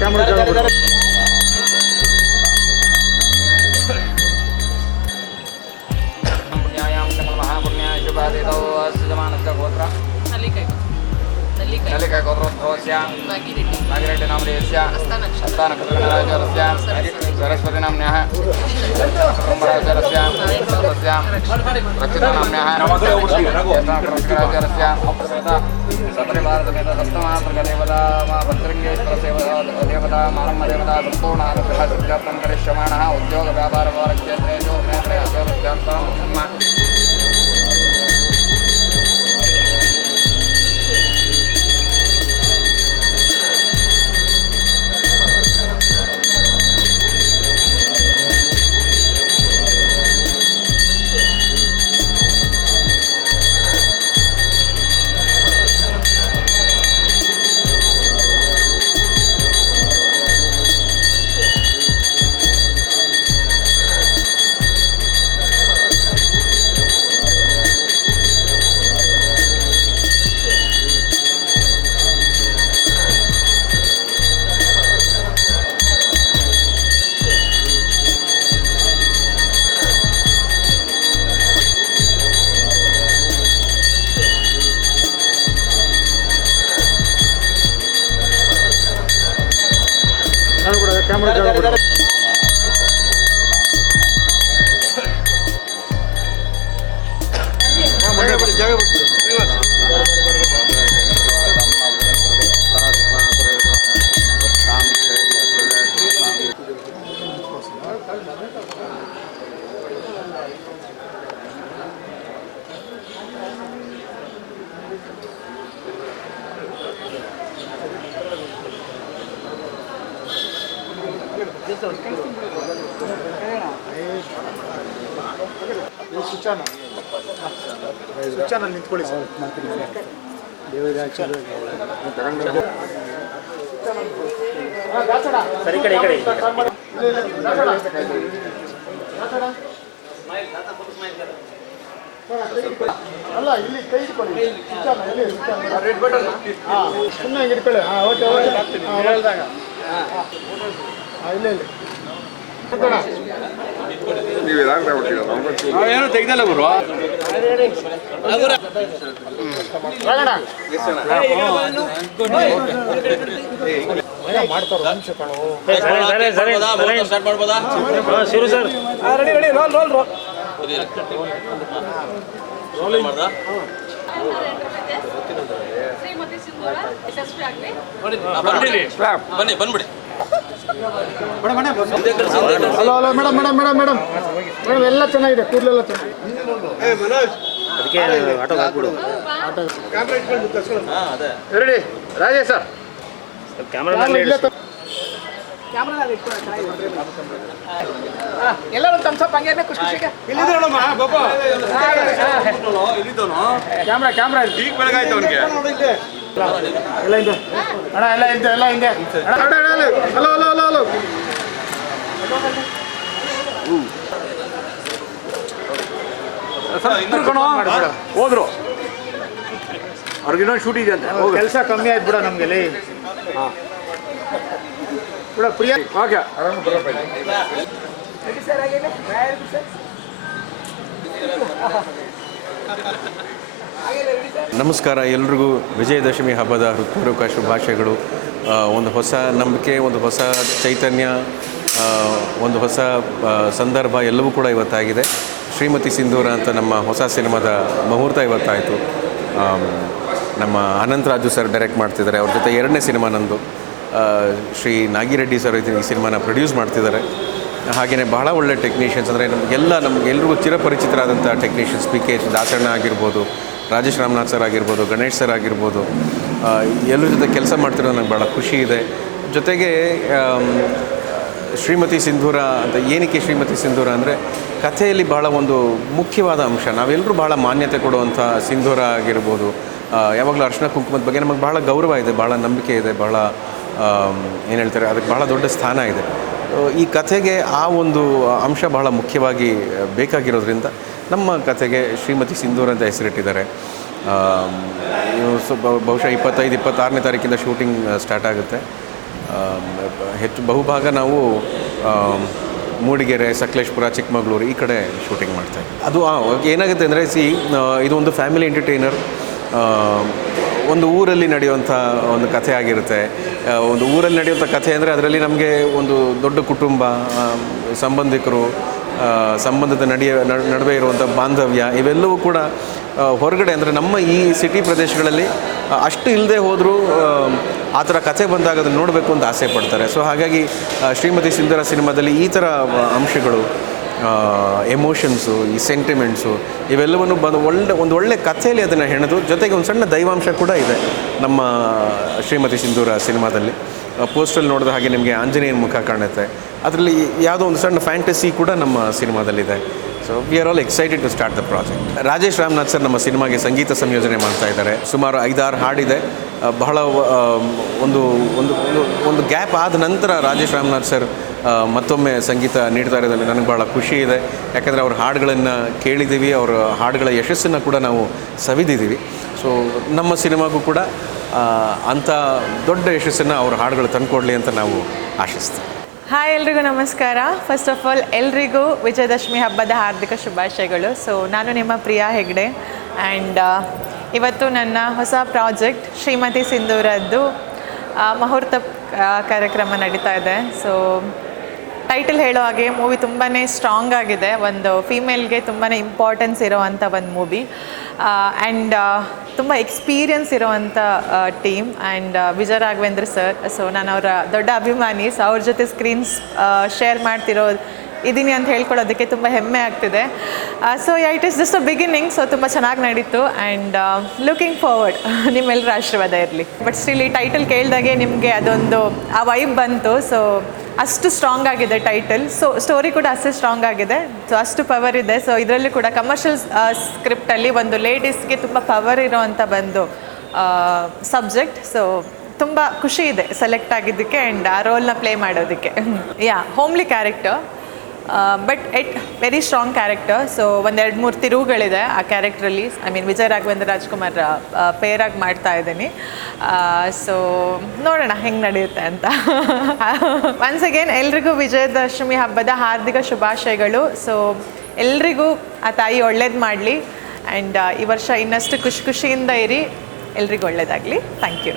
Camera नलिका गोत्रोद्भवस्य नागिरेड्डी नामधेयस्य हस्तानक्षत्रगणराजस्य सरस्वतीनाम्न्यः कुटुम्बराजस्य रक्षितनाम्न्यः ज्येष्ठाक्षत्रराजस्य सपरिवारसमेत सप्तमातृकदेवता भद्रङ्गेश्वरदेवता मानम्मदेवता सम्पूर्णानुग्रहः सिद्ध्यर्थं करिष्यमाणः उद्योगव्यापारक्षेत्रेषु नेत्रे अभिवृद्ध्यर्थं camera ಸ್ವಿಚ್ಚಾನಲ್ಲಿ ನಿಂತ್ಕೊಳ್ಳಿ ಸರ್. ಸರಿ ಕಡೆ ಈ ಕಡೆ ಅಲ್ಲ ಇಲ್ಲಿ ಕೈ ಇಟ್ಕೊಳ್ಳಿ ರೆಡ್ ಬಟನ್ ಸುಮ್ಮನೆ ಹಿಡ್ಕೊಳ್ಳಿ. ಹಾಂ ಓಕೆ ಓಕೆ ಹೇಳ್ದಾಗ ಇಲ್ಲ ಇಲ್ಲ ನಾವೇನು ತೆಗ್ದಲ್ಲ ಗುರು. Shiru sir ready ready roll roll roll rolling ಮಾಡ್ದ ಬನ್ನಿ ಬಂದ್ಬಿಡಿ. Hello hello madam madam madam madam madam ಎಲ್ಲ ಚೆನ್ನಾಗಿದೆ, ಕೂದಲೆಲ್ಲ ಚೆನ್ನಾಗಿದೆ. ಅದಕ್ಕೆ ಆಟೋ ಹಾಕ್ಬಿಡು. ರೆಡಿ ರಾಜೇಶ್ ಸರ್ ಕ್ಯಾಮ್ರಾ ಎಲ್ಲರೂ ತಮ್ಸಪ್ ಹಂಗೆ ಖುಷಿ ಖುಷಿಗೆ ಕ್ಯಾಮ್ರಾ ಕ್ಯಾಮ್ರಾ ಈಗ ಬೆಳಗಾಯ್ತು ಅವನಿಗೆ. ಎಲ್ಲ ಹಿಂದೆ ಅಣ್ಣ ಎಲ್ಲ ಹಿಂದೆ ಎಲ್ಲ ಹಿಂದೆ ಹಲೋ ಹಲೋ ಹಲೋ ಹಲೋ ಹೋದ್ರು ಅವ್ರಿಗಿನ್ನೊಂದು ಶೂಟ್ ಇದೆ ಅಂತ. ಕೆಲಸ ಕಮ್ಮಿ ಆಯ್ತು ಬಿಡ ನಮ್ಗೆ ಹಾಂ ಬಿಡ ಪ್ರಿಯಾ ಓಕೆ ನಮಸ್ಕಾರ ಎಲ್ರಿಗೂ ವಿಜಯದಶಮಿ ಹಬ್ಬದ ಹೃತ್ಪೂರ್ವಕ ಶುಭಾಶಯಗಳು. ಒಂದು ಹೊಸ ನಂಬಿಕೆ, ಒಂದು ಹೊಸ ಚೈತನ್ಯ, ಒಂದು ಹೊಸ ಸಂದರ್ಭ ಎಲ್ಲವೂ ಕೂಡ ಇವತ್ತಾಗಿದೆ. ಶ್ರೀಮತಿ ಸಿಂಧೂರ ಅಂತ ನಮ್ಮ ಹೊಸ ಸಿನಿಮಾದ ಮುಹೂರ್ತ ಇವತ್ತಾಯಿತು. ನಮ್ಮ ಅನಂತರಾಜು ಸರ್ ಡೈರೆಕ್ಟ್ ಮಾಡ್ತಿದ್ದಾರೆ. ಅವ್ರ ಜೊತೆ ಎರಡನೇ ಸಿನಿಮಾ ನಂದು. ಶ್ರೀ ನಾಗಿರೆಡ್ಡಿ ಸರ್ ಈ ಸಿನಿಮಾನ ಪ್ರೊಡ್ಯೂಸ್ ಮಾಡ್ತಿದ್ದಾರೆ. ಹಾಗೆಯೇ ಬಹಳ ಒಳ್ಳೆ ಟೆಕ್ನಿಷಿಯನ್ಸ್, ಅಂದರೆ ನಮಗೆಲ್ಲರಿಗೂ ಚಿರಪರಿಚಿತರಾದಂಥ ಟೆಕ್ನಿಷಿಯನ್ಸ್, ಪಿ ಕೆ ದಾಸಣ್ಣ ಆಗಿರ್ಬೋದು, ರಾಜೇಶ್ ರಾಮನಾಥ್ ಸರ್ ಆಗಿರ್ಬೋದು, ಗಣೇಶ್ ಸರ್ ಆಗಿರ್ಬೋದು, ಎಲ್ಲರ ಜೊತೆ ಕೆಲಸ ಮಾಡ್ತಿರೋದು ನನಗೆ ಭಾಳ ಖುಷಿ ಇದೆ. ಜೊತೆಗೆ ಶ್ರೀಮತಿ ಸಿಂಧೂರ ಅಂತ ಏನಕ್ಕೆ ಶ್ರೀಮತಿ ಸಿಂಧೂರ ಅಂದರೆ ಕಥೆಯಲ್ಲಿ ಭಾಳ ಒಂದು ಮುಖ್ಯವಾದ ಅಂಶ. ನಾವೆಲ್ಲರೂ ಭಾಳ ಮಾನ್ಯತೆ ಕೊಡುವಂಥ ಸಿಂಧೂರ ಆಗಿರ್ಬೋದು. ಯಾವಾಗಲೂ ಅರ್ಶಿನ ಕುಂಕುಮದ ಬಗ್ಗೆ ನಮಗೆ ಭಾಳ ಗೌರವ ಇದೆ, ಭಾಳ ನಂಬಿಕೆ ಇದೆ, ಭಾಳ ಏನು ಹೇಳ್ತಾರೆ ಅದಕ್ಕೆ ಭಾಳ ದೊಡ್ಡ ಸ್ಥಾನ ಇದೆ. ಈ ಕಥೆಗೆ ಆ ಒಂದು ಅಂಶ ಬಹಳ ಮುಖ್ಯವಾಗಿ ಬೇಕಾಗಿರೋದ್ರಿಂದ ನಮ್ಮ ಕಥೆಗೆ ಶ್ರೀಮತಿ ಸಿಂಧೂರ ಅಂತ ಹೆಸರಿಟ್ಟಿದ್ದಾರೆ. ಬಹುಶಃ 25-26ನೇ ತಾರೀಕಿಂದ ಶೂಟಿಂಗ್ ಸ್ಟಾರ್ಟ್ ಆಗುತ್ತೆ. ಹೆಚ್ಚು ಬಹುಭಾಗ ನಾವು ಮೂಡಿಗೆರೆ, ಸಕಲೇಶ್ಪುರ, ಚಿಕ್ಕಮಗಳೂರು ಈ ಕಡೆ ಶೂಟಿಂಗ್ ಮಾಡ್ತಾಯಿದ್ವಿ. ಅದು ಏನಾಗುತ್ತೆ ಅಂದರೆ ಇದು ಒಂದು ಫ್ಯಾಮಿಲಿ ಎಂಟರ್ಟೈನರ್. ಒಂದು ಊರಲ್ಲಿ ನಡೆಯುವಂಥ ಒಂದು ಕಥೆ ಆಗಿರುತ್ತೆ. ಒಂದು ಊರಲ್ಲಿ ನಡೆಯುವಂಥ ಕಥೆ ಅಂದರೆ ಅದರಲ್ಲಿ ನಮಗೆ ಒಂದು ದೊಡ್ಡ ಕುಟುಂಬ, ಸಂಬಂಧಿಕರು, ಸಂಬಂಧದ ನಡುವೆ ಇರುವಂಥ ಬಾಂಧವ್ಯ ಇವೆಲ್ಲವೂ ಕೂಡ ಹೊರಗಡೆ ಅಂದರೆ ನಮ್ಮ ಈ ಸಿಟಿ ಪ್ರದೇಶಗಳಲ್ಲಿ ಅಷ್ಟು ಇಲ್ಲದೆ ಹೋದರೂ ಆ ಥರ ಕಥೆ ಬಂದಾಗ ಅದನ್ನು ನೋಡಬೇಕು ಅಂತ ಆಸೆ ಪಡ್ತಾರೆ. ಸೊ ಹಾಗಾಗಿ ಶ್ರೀಮತಿ ಸಿಂಧೂರ ಸಿನಿಮಾದಲ್ಲಿ ಈ ಥರ ಅಂಶಗಳು, ಎಮೋಷನ್ಸು, ಈ ಸೆಂಟಿಮೆಂಟ್ಸು ಇವೆಲ್ಲವನ್ನು ಒಂದು ಒಳ್ಳೆ ಕಥೆಯಲ್ಲಿ ಅದನ್ನು ಹೆಣೆದು, ಜೊತೆಗೆ ಒಂದು ಸಣ್ಣ ದೈವಾಂಶ ಕೂಡ ಇದೆ ನಮ್ಮ ಶ್ರೀಮತಿ ಸಿಂಧೂರ ಸಿನಿಮಾದಲ್ಲಿ. ಪೋಸ್ಟಲ್ಲಿ ನೋಡಿದ ಹಾಗೆ ನಿಮಗೆ ಆಂಜನೇಯನ ಮುಖ ಕಾಣುತ್ತೆ. ಅದರಲ್ಲಿ ಯಾವುದೋ ಒಂದು ಸಣ್ಣ ಫ್ಯಾಂಟಸಿ ಕೂಡ ನಮ್ಮ ಸಿನಿಮಾದಲ್ಲಿದೆ. So we are all excited to start the project. Rajesh Ramanath sir ನಮ್ಮ ಸಿನಿಮಾಗೆ ಸಂಗೀತ ಸಂಯೋಜನೆ ಮಾಡ್ತಾ ಇದ್ದಾರೆ. ಸುಮಾರು 5-6 ಹಾಡಿದೆ. ಬಹಳ ಒಂದು ಒಂದು ಒಂದು ಗ್ಯಾಪ್ ಆದ ನಂತರ ರಾಜೇಶ್ ರಾಮನಾಥ್ ಸರ್ ಮತ್ತೊಮ್ಮೆ ಸಂಗೀತ ನೀಡ್ತಾ ಇರೋದ್ರಲ್ಲಿ ನನಗೆ ಭಾಳ ಖುಷಿ ಇದೆ. ಯಾಕಂದರೆ ಅವ್ರ ಹಾಡುಗಳನ್ನು ಕೇಳಿದ್ದೀವಿ, ಅವರ ಹಾಡುಗಳ ಯಶಸ್ಸನ್ನು ಕೂಡ ನಾವು ಸವಿದಿದ್ದೀವಿ. ಸೊ ನಮ್ಮ ಸಿನಿಮಾಗೂ ಕೂಡ ಅಂಥ ದೊಡ್ಡ ಯಶಸ್ಸನ್ನು ಅವ್ರ ಹಾಡುಗಳು ತಂದುಕೊಡ್ಲಿ ಅಂತ ನಾವು ಆಶಿಸ್ತೀವಿ. ಹಾಯ್, ಎಲ್ರಿಗೂ ನಮಸ್ಕಾರ. ಫಸ್ಟ್ ಆಫ್ ಆಲ್ ಎಲ್ರಿಗೂ ವಿಜಯದಶಮಿ ಹಬ್ಬದ ಹಾರ್ದಿಕ ಶುಭಾಶಯಗಳು. ಸೊ ನಾನು ನಿಮ್ಮ ಪ್ರಿಯಾ ಹೆಗ್ಡೆ ಆ್ಯಂಡ್ ಇವತ್ತು ನನ್ನ ಹೊಸ ಪ್ರಾಜೆಕ್ಟ್ ಶ್ರೀಮತಿ ಸಿಂಧೂರದ್ದು ಮುಹೂರ್ತ ಕಾರ್ಯಕ್ರಮ ನಡೀತಾ ಇದೆ. ಸೊ ಟೈಟಲ್ ಹೇಳೋ ಹಾಗೆ ಮೂವಿ ತುಂಬಾ ಸ್ಟ್ರಾಂಗ್ ಆಗಿದೆ. ಒಂದು ಫೀಮೇಲ್ಗೆ ತುಂಬಾ ಇಂಪಾರ್ಟೆನ್ಸ್ ಇರೋವಂಥ ಒಂದು ಮೂವಿ ಆ್ಯಂಡ್ ತುಂಬ ಎಕ್ಸ್ಪೀರಿಯನ್ಸ್ ಇರೋವಂಥ team and Vijaya Raghavendra sir. So ನಾನು ಅವರ ದೊಡ್ಡ ಅಭಿಮಾನಿ. ಸೊ ಅವ್ರ ಜೊತೆ ಸ್ಕ್ರೀನ್ಸ್ ಶೇರ್ ಇದ್ದೀನಿ ಅಂತ ಹೇಳ್ಕೊಳ್ಳೋದಕ್ಕೆ ತುಂಬ ಹೆಮ್ಮೆ ಆಗ್ತಿದೆ. So it is just a beginning. So ತುಂಬ ಚೆನ್ನಾಗಿ ನಡೀತು ಆ್ಯಂಡ್ ಲುಕಿಂಗ್ ಫಾರ್ವರ್ಡ್. ನಿಮ್ಮೆಲ್ಲರ ಆಶೀರ್ವಾದ ಇರಲಿ. ಬಟ್ ಸ್ಟಿಲ್ ಈ ಟೈಟಲ್ ಕೇಳಿದಾಗೆ ನಿಮಗೆ ಅದೊಂದು ಆ ವೈಬ್ ಬಂತು. ಸೊ ಅಷ್ಟು ಸ್ಟ್ರಾಂಗ್ ಆಗಿದೆ ಟೈಟಲ್. ಸೊ ಸ್ಟೋರಿ ಕೂಡ ಅಷ್ಟೇ ಸ್ಟ್ರಾಂಗ್ ಆಗಿದೆ. ಸೊ ಅಷ್ಟು ಪವರ್ ಇದೆ. ಸೊ ಇದರಲ್ಲಿ ಕೂಡ ಕಮರ್ಷಿಯಲ್ ಸ್ಕ್ರಿಪ್ಟಲ್ಲಿ ಒಂದು ಲೇಡೀಸ್ಗೆ ತುಂಬ ಪವರ್ ಇರೋವಂಥ ಒಂದು ಸಬ್ಜೆಕ್ಟ್. ಸೊ ತುಂಬ ಖುಷಿ ಇದೆ ಸೆಲೆಕ್ಟ್ ಆಗಿದ್ದಕ್ಕೆ ಆ್ಯಂಡ್ ಆ ರೋಲ್ನ ಪ್ಲೇ ಮಾಡೋದಕ್ಕೆ. Homely character but it very strong character. So 1-2-3 ತಿರುವುಗಳಿದೆ ಆ ಕ್ಯಾರೆಕ್ಟ್ರಲ್ಲಿ. ಐ ಮೀನ್ ವಿಜಯ ರಾಘವೇಂದ್ರ ರಾಜ್ಕುಮಾರ್ ಪೇರಾಗಿ ಮಾಡ್ತಾ ಇದ್ದೀನಿ. ಸೊ ನೋಡೋಣ ಹೆಂಗೆ ನಡೆಯುತ್ತೆ ಅಂತ. ಒನ್ಸ್ ಅಗೇನ್ ಎಲ್ರಿಗೂ ವಿಜಯದಶಮಿ ಹಬ್ಬದ ಹಾರ್ದಿಕ ಶುಭಾಶಯಗಳು. ಸೊ ಎಲ್ರಿಗೂ ಆ ತಾಯಿ ಒಳ್ಳೇದು ಮಾಡಲಿ ಆ್ಯಂಡ್ ಈ ವರ್ಷ ಇನ್ನಷ್ಟು ಖುಷಿಯಿಂದ ಇರಿ. ಎಲ್ರಿಗೂ ಒಳ್ಳೇದಾಗಲಿ. Thank you.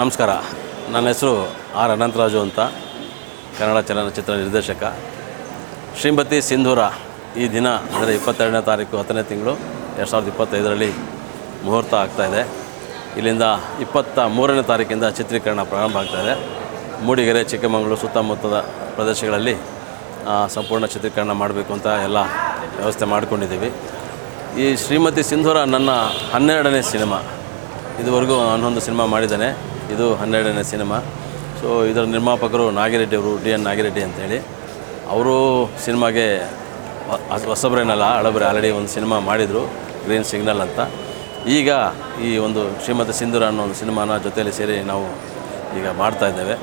ನಮಸ್ಕಾರ. ನನ್ನ ಹೆಸರು ಆರ್ ಅನಂತರಾಜು ಅಂತ, ಕನ್ನಡ ಚಲನಚಿತ್ರ ನಿರ್ದೇಶಕ. ಶ್ರೀಮತಿ ಸಿಂಧೂರ ಈ ದಿನ ಅಂದರೆ 22ನೇ ತಾರೀಕು 10ನೇ ತಿಂಗಳು 2025ರಲ್ಲಿ ಮುಹೂರ್ತ ಆಗ್ತಾಯಿದೆ. ಇಲ್ಲಿಂದ 23ನೇ ತಾರೀಕಿಂದ ಚಿತ್ರೀಕರಣ ಪ್ರಾರಂಭ ಆಗ್ತಾಯಿದೆ. ಮೂಡಿಗೆರೆ, ಚಿಕ್ಕಮಗಳೂರು ಸುತ್ತಮುತ್ತದ ಪ್ರದೇಶಗಳಲ್ಲಿ ಸಂಪೂರ್ಣ ಚಿತ್ರೀಕರಣ ಮಾಡಬೇಕು ಅಂತ ಎಲ್ಲ ವ್ಯವಸ್ಥೆ ಮಾಡ್ಕೊಂಡಿದ್ದೀವಿ. ಈ ಶ್ರೀಮತಿ ಸಿಂಧೂರ ನನ್ನ 12ನೇ ಸಿನಿಮಾ. ಇದುವರೆಗೂ 11 ಸಿನಿಮಾ ಮಾಡಿದ್ದೇನೆ. ಇದು 12ನೇ ಸಿನಿಮಾ. ಸೊ ಇದರ ನಿರ್ಮಾಪಕರು ನಾಗಿರೆಡ್ಡಿ ಅವರು, DN ನಾಗಿರೆಡ್ಡಿ ಅಂತೇಳಿ. ಅವರು ಸಿನಿಮಾಗೆ ಹೊಸಬ್ರೇನಲ್ಲ, ಹಳಬ್ರೆ. ಆಲ್ರೆಡಿ ಒಂದು ಸಿನಿಮಾ ಮಾಡಿದರು, ಗ್ರೀನ್ ಸಿಗ್ನಲ್ ಅಂತ. ಈಗ ಈ ಒಂದು ಶ್ರೀಮತಿ ಸಿಂಧೂರ ಅನ್ನೋ ಒಂದು ಸಿನಿಮಾನ ಜೊತೆಯಲ್ಲಿ ಸೇರಿ ನಾವು ಈಗ ಮಾಡ್ತಾಯಿದ್ದೇವೆ.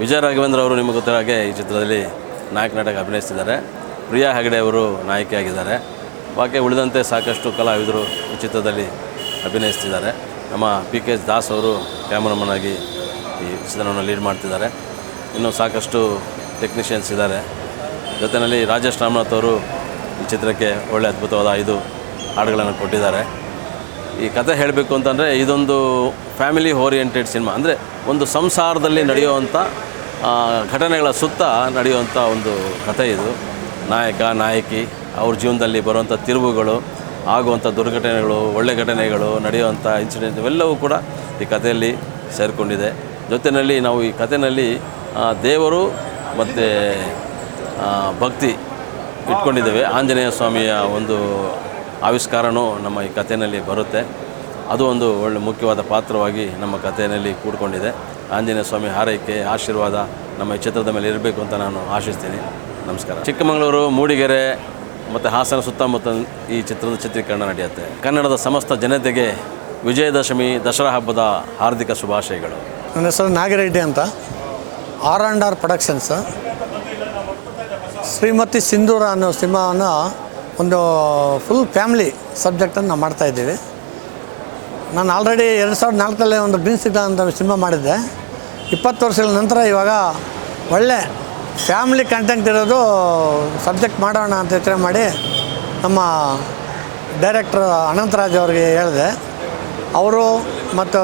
ವಿಜಯ ರಾಘವೇಂದ್ರ ಅವರು ನಿಮಗೆ ಗೊತ್ತಿರೋ ಹಾಗೆ ಈ ಚಿತ್ರದಲ್ಲಿ ನಾಯಕ ನಟಕ ಅಭಿನಯಿಸ್ತಿದ್ದಾರೆ. ಪ್ರಿಯಾ ಹೆಗಡೆ ಅವರು ನಾಯಕಿಯಾಗಿದ್ದಾರೆ. ಬಾಕಿ ಉಳಿದಂತೆ ಸಾಕಷ್ಟು ಕಲಾವಿದರು ಈ ಚಿತ್ರದಲ್ಲಿ ಅಭಿನಯಿಸ್ತಿದ್ದಾರೆ. ನಮ್ಮ PK ದಾಸ್ ಅವರು ಕ್ಯಾಮರಾಮನ್ ಆಗಿ ಈ ಚಿತ್ರವನ್ನು ಲೀಡ್ ಮಾಡ್ತಿದ್ದಾರೆ. ಇನ್ನೂ ಸಾಕಷ್ಟು ಟೆಕ್ನಿಷಿಯನ್ಸ್ ಇದ್ದಾರೆ. ಜೊತೆಯಲ್ಲಿ ರಾಜೇಶ್ ರಾಮನಾಥ್ ಅವರು ಈ ಚಿತ್ರಕ್ಕೆ ಒಳ್ಳೆ ಅದ್ಭುತವಾದ 5 ಹಾಡುಗಳನ್ನು ಕೊಟ್ಟಿದ್ದಾರೆ. ಈ ಕತೆ ಹೇಳಬೇಕು ಅಂತಂದರೆ ಇದೊಂದು ಫ್ಯಾಮಿಲಿ ಓರಿಯೆಂಟೆಡ್ ಸಿನಿಮಾ. ಅಂದರೆ ಒಂದು ಸಂಸಾರದಲ್ಲಿ ನಡೆಯುವಂಥ ಘಟನೆಗಳ ಸುತ್ತ ನಡೆಯುವಂಥ ಒಂದು ಕತೆ ಇದು. ನಾಯಕ, ನಾಯಕಿ, ಅವ್ರ ಜೀವನದಲ್ಲಿ ಬರುವಂಥ ತಿರುವುಗಳು, ಆಗುವಂಥ ದುರ್ಘಟನೆಗಳು, ಒಳ್ಳೆ ಘಟನೆಗಳು, ನಡೆಯುವಂಥ ಇನ್ಸಿಡೆಂಟ್ ಇವೆಲ್ಲವೂ ಕೂಡ ಈ ಕಥೆಯಲ್ಲಿ ಸೇರಿಕೊಂಡಿದೆ. ಜೊತೆಯಲ್ಲಿ ನಾವು ಈ ಕಥೆಯಲ್ಲಿ ದೇವರು ಮತ್ತು ಭಕ್ತಿ ಇಟ್ಕೊಂಡಿದ್ದೇವೆ. ಆಂಜನೇಯ ಸ್ವಾಮಿಯ ಒಂದು ಆವಿಷ್ಕಾರನೂ ನಮ್ಮ ಈ ಕಥೆಯಲ್ಲಿ ಬರುತ್ತೆ. ಅದು ಒಂದು ಒಳ್ಳೆ ಮುಖ್ಯವಾದ ಪಾತ್ರವಾಗಿ ನಮ್ಮ ಕಥೆಯಲ್ಲಿ ಕೂಡ್ಕೊಂಡಿದೆ. ಆಂಜನೇಯ ಸ್ವಾಮಿ ಹಾರೈಕೆ, ಆಶೀರ್ವಾದ ನಮ್ಮ ಈ ಚಿತ್ರದ ಮೇಲೆ ಇರಬೇಕು ಅಂತ ನಾನು ಆಶಿಸ್ತೀನಿ. ನಮಸ್ಕಾರ. ಚಿಕ್ಕಮಗಳೂರು, ಮೂಡಿಗೆರೆ ಮತ್ತು ಹಾಸನ ಸುತ್ತಮುತ್ತ ಈ ಚಿತ್ರದ ಚಿತ್ರೀಕರಣ ನಡೆಯುತ್ತೆ. ಕನ್ನಡದ ಸಮಸ್ತ ಜನತೆಗೆ ವಿಜಯದಶಮಿ ದಸರಾ ಹಬ್ಬದ ಹಾರ್ದಿಕ ಶುಭಾಶಯಗಳು. ನನ್ನ ಹೆಸರು ನಾಗಿರೆಡ್ಡಿ ಅಂತ, R&R ಪ್ರೊಡಕ್ಷನ್ಸ್. ಶ್ರೀಮತಿ ಸಿಂಧೂರ ಅನ್ನೋ ಸಿನಿಮಾವನ್ನು ಒಂದು ಫುಲ್ ಫ್ಯಾಮಿಲಿ ಸಬ್ಜೆಕ್ಟನ್ನು ನಾವು ಮಾಡ್ತಾಯಿದ್ದೀವಿ. ನಾನು ಆಲ್ರೆಡಿ 2004 ಒಂದು ಗ್ರೀನ್ ಸಿಗ್ನಲ್ ಅಂತ ಸಿನಿಮಾ ಮಾಡಿದ್ದೆ. 20 ವರ್ಷಗಳ ನಂತರ ಇವಾಗ ಒಳ್ಳೆ ಫ್ಯಾಮಿಲಿ ಕಂಟೆಂಟ್ ಇರೋದು ಸಬ್ಜೆಕ್ಟ್ ಮಾಡೋಣ ಅಂತ ಯೋಚನೆ ಮಾಡಿ ನಮ್ಮ ಡೈರೆಕ್ಟ್ರ್ ಅನಂತರಾಜ್ ಅವ್ರಿಗೆ ಹೇಳಿದೆ. ಅವರು ಮತ್ತು